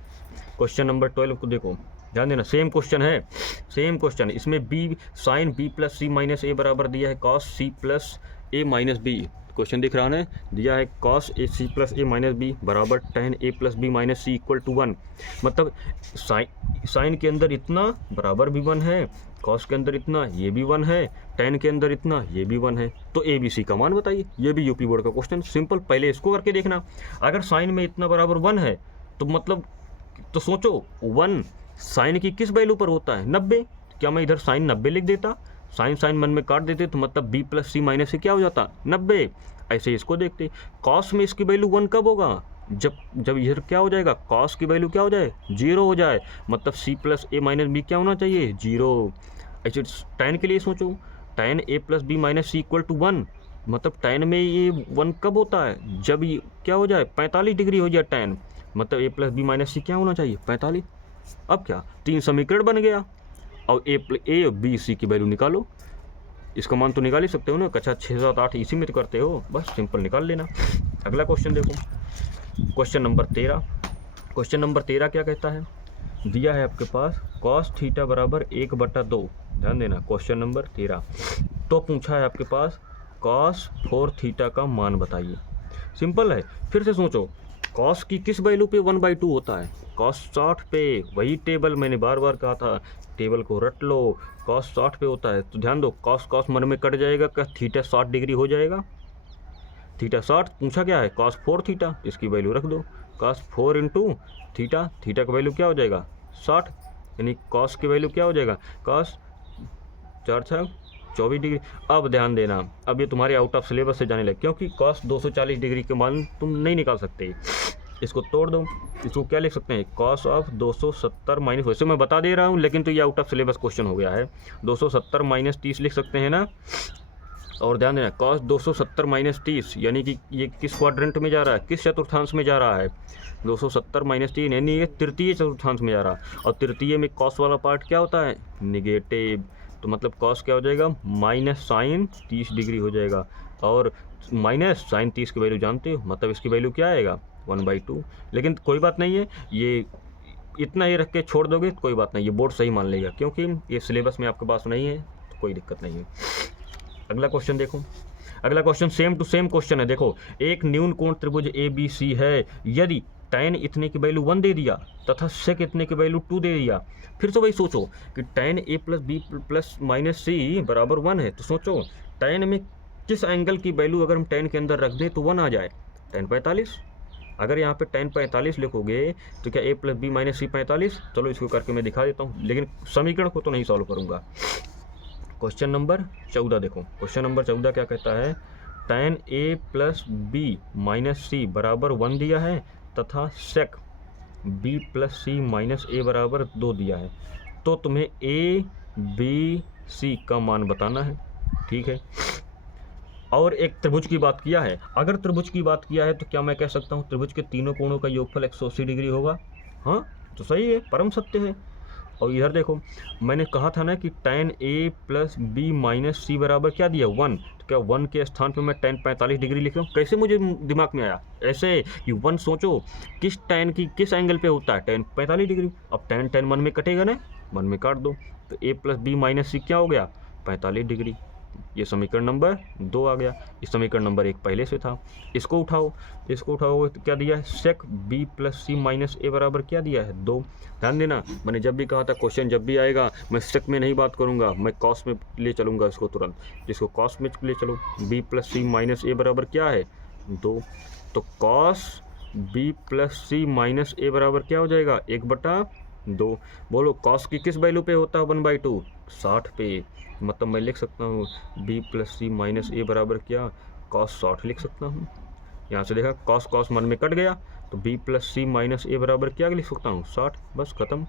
क्वेश्चन नंबर 12 को देखो, ध्यान देना, सेम क्वेश्चन है, सेम क्वेश्चन। इसमें b sine b plus C minus A बराबर दिया है cos C plus A minus B. Question दिख रहा है, दिया है cos A C plus A minus B बराबर tan A plus B minus C equal to 1। मतलब साइन के अंदर इतना बराबर भी 1 है, कॉस के अंदर इतना ये भी 1 है, tan के अंदर इतना ये भी 1 है, तो ए बी सी का मान बताइए। ये भी यूपी बोर्ड का क्वेश्चन, सिंपल, पहले इसको करके देखना। अगर साइन में इतना बराबर 1 है तो मतलब, तो सोचो 1 साइन की किस वैल्यू पर होता है 90। क्या मैं इधर साइन 90 लिख देता, साइन साइन मन में काट देते, तो मतलब b प्लस सी माइनस से क्या हो जाता 90। ऐसे इसको देखते, कॉस में इसकी वैल्यू 1 कब होगा, जब इधर क्या हो जाएगा कॉस की वैल्यू क्या हो जाए 0 हो जाए, मतलब c plus A minus B क्या होना चाहिए 0। ऐसे tan के लिए सोचो, tan A plus B minus C equal to 1, मतलब tan में ये 1 कब होता है, जब ये क्या हो जाए 45 डिग्री हो जाए tan, मतलब a प्लस बी माइनस सी क्या होना चाहिए 45। अब क्या, 3 समीकरण बन गया, और ए और बी सी की वैल्यू निकालो। इसका मान तो निकाल ही सकते हो ना, कक्षा 6, 7, 8 इसी में तो करते हो, बस सिंपल निकाल लेना। अगला क्वेश्चन देखो, क्वेश्चन नंबर 13। क्वेश्चन नंबर 13 क्या कहता है, दिया है आपके पास कॉस थीटा बराबर 1/2। ध्यान देना, क्वेश्चन नंबर 13 तो पूछा है आपके पास कॉस 4 थीटा का मान बताइए। सिंपल है, फिर से सोचो, कॉस की किस वैल्यू पे 1/2 होता है, कॉस 60 पे, वही टेबल मैंने बार बार कहा था, टेबल को रट लो, कॉस 60 पे होता है। तो ध्यान दो, कॉस कॉस मन में कट जाएगा, क्या थीटा 60 डिग्री हो जाएगा, थीटा 60, पूछा क्या है कॉस 4 थीटा, इसकी वैल्यू रख दो, कॉस 4 इंटू थीटा, थीटा का वैल्यू क्या हो जाएगा 60, यानी कॉस की वैल्यू क्या हो जाएगा कॉस 4 6 24 डिग्री। अब ध्यान देना, अब ये तुम्हारे आउट ऑफ सिलेबस से जाने लगे, क्योंकि कॉस 240 डिग्री के मान तुम नहीं निकाल सकते, इसको तोड़ दो, इसको क्या लिख सकते हैं, कॉस ऑफ 270 माइनस, वैसे मैं बता दे रहा हूँ लेकिन तो ये आउट ऑफ सिलेबस क्वेश्चन हो गया है, 270 माइनस 30 लिख सकते हैं ना। और ध्यान देना कॉस 270 माइनस 30 यानी कि ये किस क्वाड्रेंट में जा रहा है, किस चतुर्थांश में जा रहा है, 270 माइनस 3 यानी ये तृतीय चतुर्थांश में जा रहा है। और तृतीय में कॉस वाला पार्ट क्या होता है, निगेटिव, तो मतलब कॉस क्या हो जाएगा, माइनस साइन 30 डिग्री हो जाएगा। और माइनस साइन 30 की वैल्यू जानते हो, मतलब इसकी वैल्यू क्या आएगा, 1/2। लेकिन कोई बात नहीं है, ये इतना ही रख के छोड़ दोगे तो कोई बात नहीं, ये बोर्ड सही मान लेगा क्योंकि ये सिलेबस में आपके पास नहीं है, तो कोई दिक्कत नहीं है। अगला क्वेश्चन देखो, अगला question same to same question है। देखो, एक न्यून कोण त्रिभुज ए बी सी है, यदि tan इतने की वैल्यू 1 दे दिया तथा sec इतने की वैल्यू 2 दे दिया, फिर तो भाई सोचो कि tan a plus B plus minus C बराबर 1 है, तो सोचो tan में किस एंगल की वैल्यू अगर हम tan के अंदर रख दें तो 1 आ जाए, tan 45। अगर यहाँ पे tan 45 लिखोगे तो क्या a प्लस बी माइनस सी 45, चलो इसको करके मैं दिखा देता हूँ, लेकिन समीकरण को तो नहीं सॉल्व करूँगा। क्वेश्चन नंबर 14 देखो, क्वेश्चन नंबर 14 क्या कहता है, tan a plus B minus C बराबर 1 दिया है तथा sec b plus C minus A बराबर 2 दिया है, तो तुम्हें a b c का मान बताना है। ठीक है, और एक त्रिभुज की बात किया है, अगर त्रिभुज की बात किया है तो क्या मैं कह सकता हूँ त्रिभुज के तीनों कोणों का योगफल 180 डिग्री होगा। हाँ तो सही है, परम सत्य है। और इधर देखो, मैंने कहा था ना कि tan a plus B minus C बराबर क्या दिया, 1, तो क्या 1 के स्थान पे मैं tan 45 डिग्री लिख रहा हूँ। कैसे मुझे दिमाग में आया, ऐसे कि 1 सोचो किस tan की किस एंगल पे होता है, tan 45 डिग्री। अब tan 1 में कटेगा ना, 1 में काट दो, तो a प्लस बी माइनस सी क्या हो गया, 45 डिग्री। ये समीकरण नंबर 2 आ गया। इस समीकरण नंबर 1 पहले से था, इसको उठाओ, इसको उठाओ तो क्या दिया है, sec b plus C minus A बराबर क्या दिया है, 2। ध्यान देना, मैंने जब भी कहा था क्वेश्चन जब भी आएगा मैं sec में नहीं बात करूंगा, मैं cos में ले चलूंगा इसको तुरंत, जिसको cos में ले चलो, b plus C minus A बराबर क्या है, 2। तो cos b plus C minus A बराबर क्या हो जाएगा, 1/2। बोलो cos की किस वैल्यू पे होता है 1/2, 60 पे, मतलब मैं लिख सकता हूँ b plus C minus A बराबर क्या, cos 60 लिख सकता हूँ। यहाँ से देखा cos cos मन में कट गया, तो b plus C minus A बराबर क्या लिख सकता हूँ, 60, बस खत्म।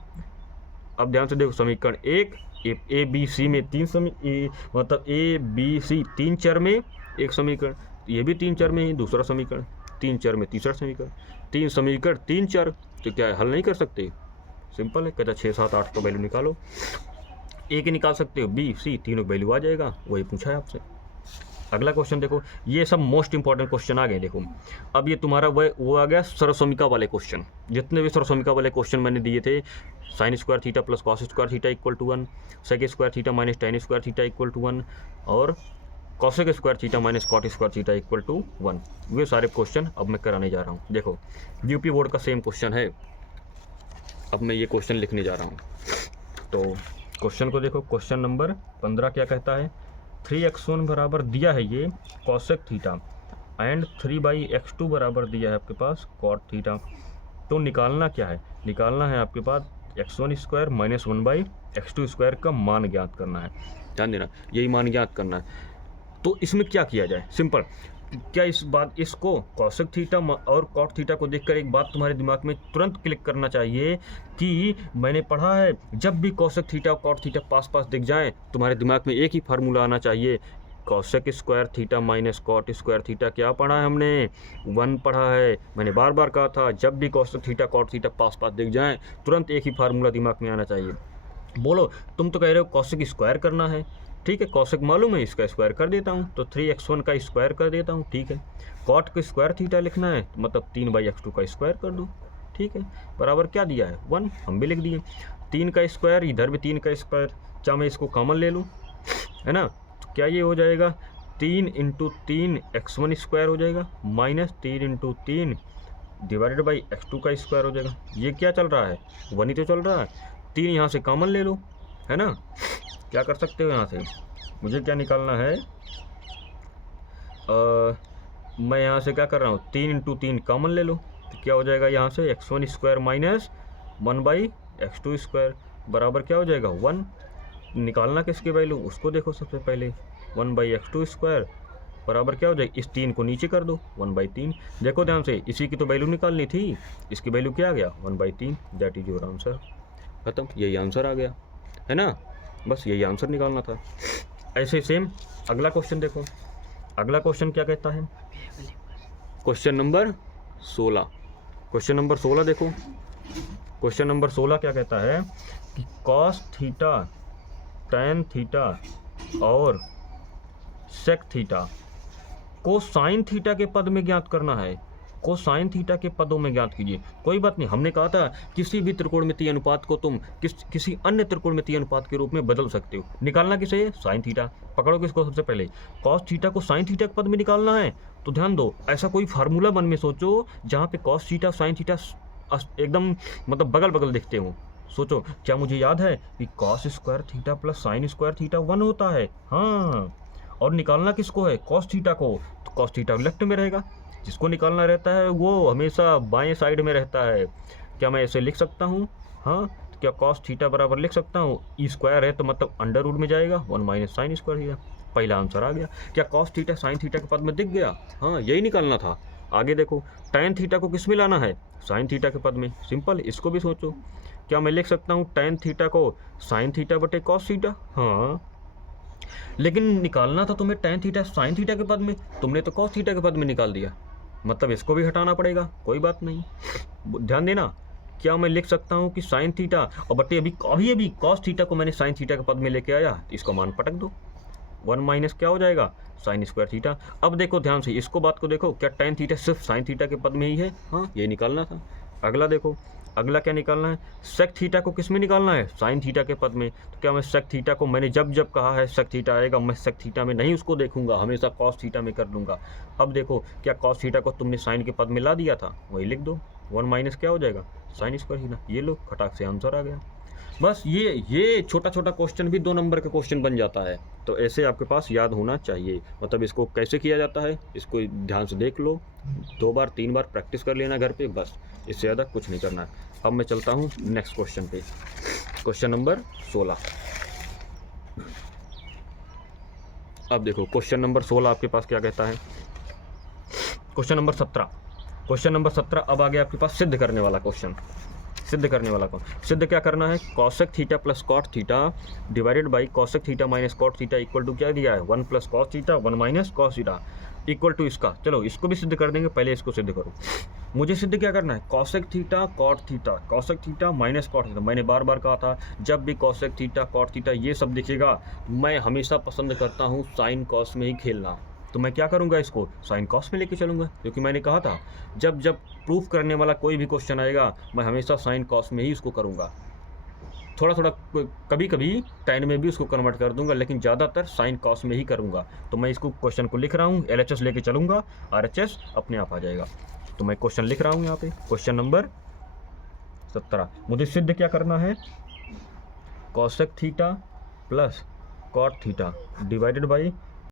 अब ध्यान से देखो, समीकरण 1 ए बी सी में 3 मतलब ए बी सी 3 चर में एक समीकरण, ये भी 3 चर में ही दूसरा समीकरण, 3 चर में तीसरा समीकरण, 3 समीकरण 3 चर, तो क्या है, हल नहीं कर सकते, सिंपल है। कहता 6 7 8 का वैल्यू निकालो, ए के निकाल सकते हो, बी सी तीनों वैल्यू आ जाएगा, वही पूछा है आपसे। अगला क्वेश्चन देखो, ये सब मोस्ट इंपॉर्टेंट क्वेश्चन आ गए। देखो अब ये तुम्हारा वो आ गया सर्वसमिका वाले क्वेश्चन, जितने भी सर्वसमिका वाले क्वेश्चन मैंने दिए थे, sine square theta plus cos square theta equal to 1, sec square theta minus tan square theta equal to 1, और cosec square theta minus cot square theta equal to 1, वे सारे क्वेश्चन अब मैं कराने जा रहा हूँ। देखो यूपी बोर्ड का सेम क्वेश्चन है, अब मैं ये क्वेश्चन लिखने जा रहा हूँ। तो क्वेश्चन को देखो, क्वेश्चन नंबर 15 क्या कहता है, 3x1 बराबर दिया है ये कॉसेक थीटा एंड 3/x2 बराबर दिया है आपके पास कॉट थीटा, तो निकालना क्या है, निकालना है आपके पास x1 square minus 1/x2 square का मान ज्ञात करना है। ध्यान देना, यही मान ज्ञात करना है। तो इसमें क्या किया जाए, सिंपल, क्या इस बात इसको कॉसेक थीटा और कॉट थीटा को देखकर एक बात तुम्हारे दिमाग में तुरंत क्लिक करना चाहिए कि मैंने पढ़ा है जब भी कॉसेक थीटा और कॉट थीटा पास पास दिख जाए तुम्हारे दिमाग में एक ही फार्मूला आना चाहिए, cosec square theta minus cot square theta. क्या पढ़ा है हमने, 1 पढ़ा है। मैंने बार बार कहा था जब भी कॉसेक थीटा कॉट थीटा पास पास दिख जाए तुरंत एक ही फार्मूला दिमाग में आना चाहिए। बोलो तुम तो कह रहे हो कॉसेक स्क्वायर करना है, ठीक है, कॉसेक मालूम है, इसका स्क्वायर कर देता हूँ, तो 3x1 का स्क्वायर कर देता हूँ, ठीक है। कॉट का स्क्वायर थीटा लिखना है मतलब 3/x2 का स्क्वायर कर दो, ठीक है, बराबर क्या दिया है 1, हम भी लिख दिए। 3 का स्क्वायर, इधर भी 3 का स्क्वायर, चाहे मैं इसको कॉमन ले लूँ, है ना, तो क्या ये हो जाएगा 3 × 3 x1 स्क्वायर हो जाएगा माइनस 3 × 3 डिवाइडेड बाई x2 का स्क्वायर हो जाएगा। ये क्या चल रहा है, 1 ही तो चल रहा है, 3 यहाँ से कॉमन ले लो, है ना। क्या कर सकते हो यहाँ से, मुझे क्या निकालना है, मैं यहाँ से क्या कर रहा हूँ 3 × 3 कॉमन ले लो, तो क्या हो जाएगा यहाँ से x1 square minus 1/x2 square बराबर क्या हो जाएगा 1। निकालना किसकी वैल्यू, उसको देखो सबसे पहले, 1/x2 स्क्वायर बराबर क्या हो जाएगा, इस 3 को नीचे कर दो 1/3। देखो ध्यान से, इसी की तो वैल्यू निकालनी थी, इसकी वैल्यू क्या आ गया 1/3, दैट इज योर आंसर। खत्म, यही आंसर आ गया है ना, बस यही आंसर निकालना था। ऐसे सेम अगला क्वेश्चन देखो, अगला क्वेश्चन क्या कहता है, क्वेश्चन नंबर 16। क्वेश्चन नंबर 16 देखो, क्वेश्चन नंबर 16 क्या कहता है कि कॉस थीटा, टैन थीटा और सेक थीटा को साइन थीटा के पद में ज्ञात करना है, को साइन थीटा के पदों में ज्ञात कीजिए। कोई बात नहीं, हमने कहा था किसी भी त्रिकोणमितीय अनुपात को तुम किसी अन्य त्रिकोणमितीय अनुपात के रूप में बदल सकते हो। निकालना किसे है, साइन थीटा। पकड़ो किसको, सबसे पहले कॉस थीटा को साइन थीटा के पद में निकालना है। तो ध्यान दो, ऐसा कोई फार्मूला मन में सोचो जहाँ पे कॉस थीटा साइन थीटा एकदम मतलब बगल बगल दिखते हो। सोचो, क्या मुझे याद है कि cos square theta plus sign square theta 1 होता है, हाँ। और निकालना किसको है, कॉस थीटा को, तो कॉस थीटा लेफ्ट में रहेगा, जिसको निकालना रहता है वो हमेशा बाएं साइड में रहता है। क्या मैं ऐसे लिख सकता हूँ, हाँ, तो क्या कॉस थीटा बराबर लिख सकता हूँ, ई स्क्वायर है तो मतलब अंडर रूट में जाएगा 1 माइनस साइन स्क्वायर थीटा। पहला आंसर आ गया। क्या कॉस थीटा साइन थीटा के पद में दिख गया, हाँ, यही निकालना था। आगे देखो, टैन थीटा को किस में लाना है, साइन थीटा के पद में। सिंपल, इसको भी सोचो, क्या मैं लिख सकता हूँ टैन थीटा को साइन थीटा बटे कॉस थीटा, हाँ, लेकिन निकालना था तुम्हें टैन थीटा साइन थीटा के पद में, तुमने तो कॉस थीटा के पद में निकाल दिया, मतलब इसको भी हटाना पड़ेगा। कोई बात नहीं, ध्यान देना, क्या मैं लिख सकता हूँ कि साइन थीटा और बटे अभी कॉस थीटा को मैंने साइन थीटा के पद में लेके आया, इसका मान पटक दो, 1 माइनस क्या हो जाएगा साइन स्क्वायर थीटा। अब देखो ध्यान से, इसको बात को देखो, क्या टैन थीटा सिर्फ साइन थीटा के पद में ही है, हाँ, ये निकालना था। अगला देखो, अगला क्या निकालना है, सेक थीटा को किस में निकालना है, साइन थीटा के पद में। तो क्या मैं सेक थीटा को, मैंने जब जब कहा है सेक थीटा आएगा, मैं सेक थीटा में नहीं उसको देखूंगा, हमेशा कॉस थीटा में कर लूँगा। अब देखो, क्या कॉस थीटा को तुमने साइन के पद में ला दिया था, वही लिख दो, 1 माइनस क्या हो जाएगा साइन स्क्वायर थीटा। ये लो, खटाक से आंसर आ गया। बस ये छोटा छोटा क्वेश्चन भी 2 नंबर का क्वेश्चन बन जाता है। तो ऐसे आपके पास याद होना चाहिए। मतलब इसको कैसे किया जाता है, इसको ध्यान से देख लो, 2 बार 3 बार प्रैक्टिस कर लेना घर पे, बस, इससे ज़्यादा कुछ नहीं करना है। अब मैं चलता हूँ नेक्स्ट क्वेश्चन पे, क्वेश्चन नंबर 16। अब देखो क्वेश्चन नंबर 16 आपके पास क्या कहता है, क्वेश्चन नंबर 17। क्वेश्चन नंबर 17 अब आ गया आपके पास सिद्ध करने वाला क्वेश्चन। सिद्ध करने वाला कौन, सिद्ध क्या करना है, cosec theta plus cot theta divided by cosec theta minus cot theta equal to क्या दिया है 1 plus cos theta 1 minus cos theta equal to इसका। चलो इसको भी सिद्ध कर देंगे, पहले इसको सिद्ध करो। मुझे सिद्ध क्या करना है, cosec theta cot theta, cosec theta minus cot theta. मैंने बार बार कहा था, जब भी कॉसेक थीटा कॉट थीटा ये सब दिखेगा, मैं हमेशा पसंद करता हूँ साइन कॉस में ही खेलना। तो मैं क्या करूँगा, इसको साइन कॉस में लेके चलूँगा, क्योंकि मैंने कहा था जब जब प्रूफ करने वाला कोई भी क्वेश्चन आएगा, मैं हमेशा साइन कॉस में ही उसको करूँगा। थोड़ा थोड़ा कभी कभी टैन में भी उसको कन्वर्ट कर दूंगा, लेकिन ज़्यादातर साइन कॉस में ही करूँगा। तो मैं इसको क्वेश्चन को लिख रहा हूँ, LHS लेके चलूँगा, RHS अपने आप आ जाएगा। तो मैं क्वेश्चन लिख रहा हूँ यहाँ पे, क्वेश्चन नंबर 17। मुझे सिद्ध क्या करना है, cosec theta plus cot theta divided by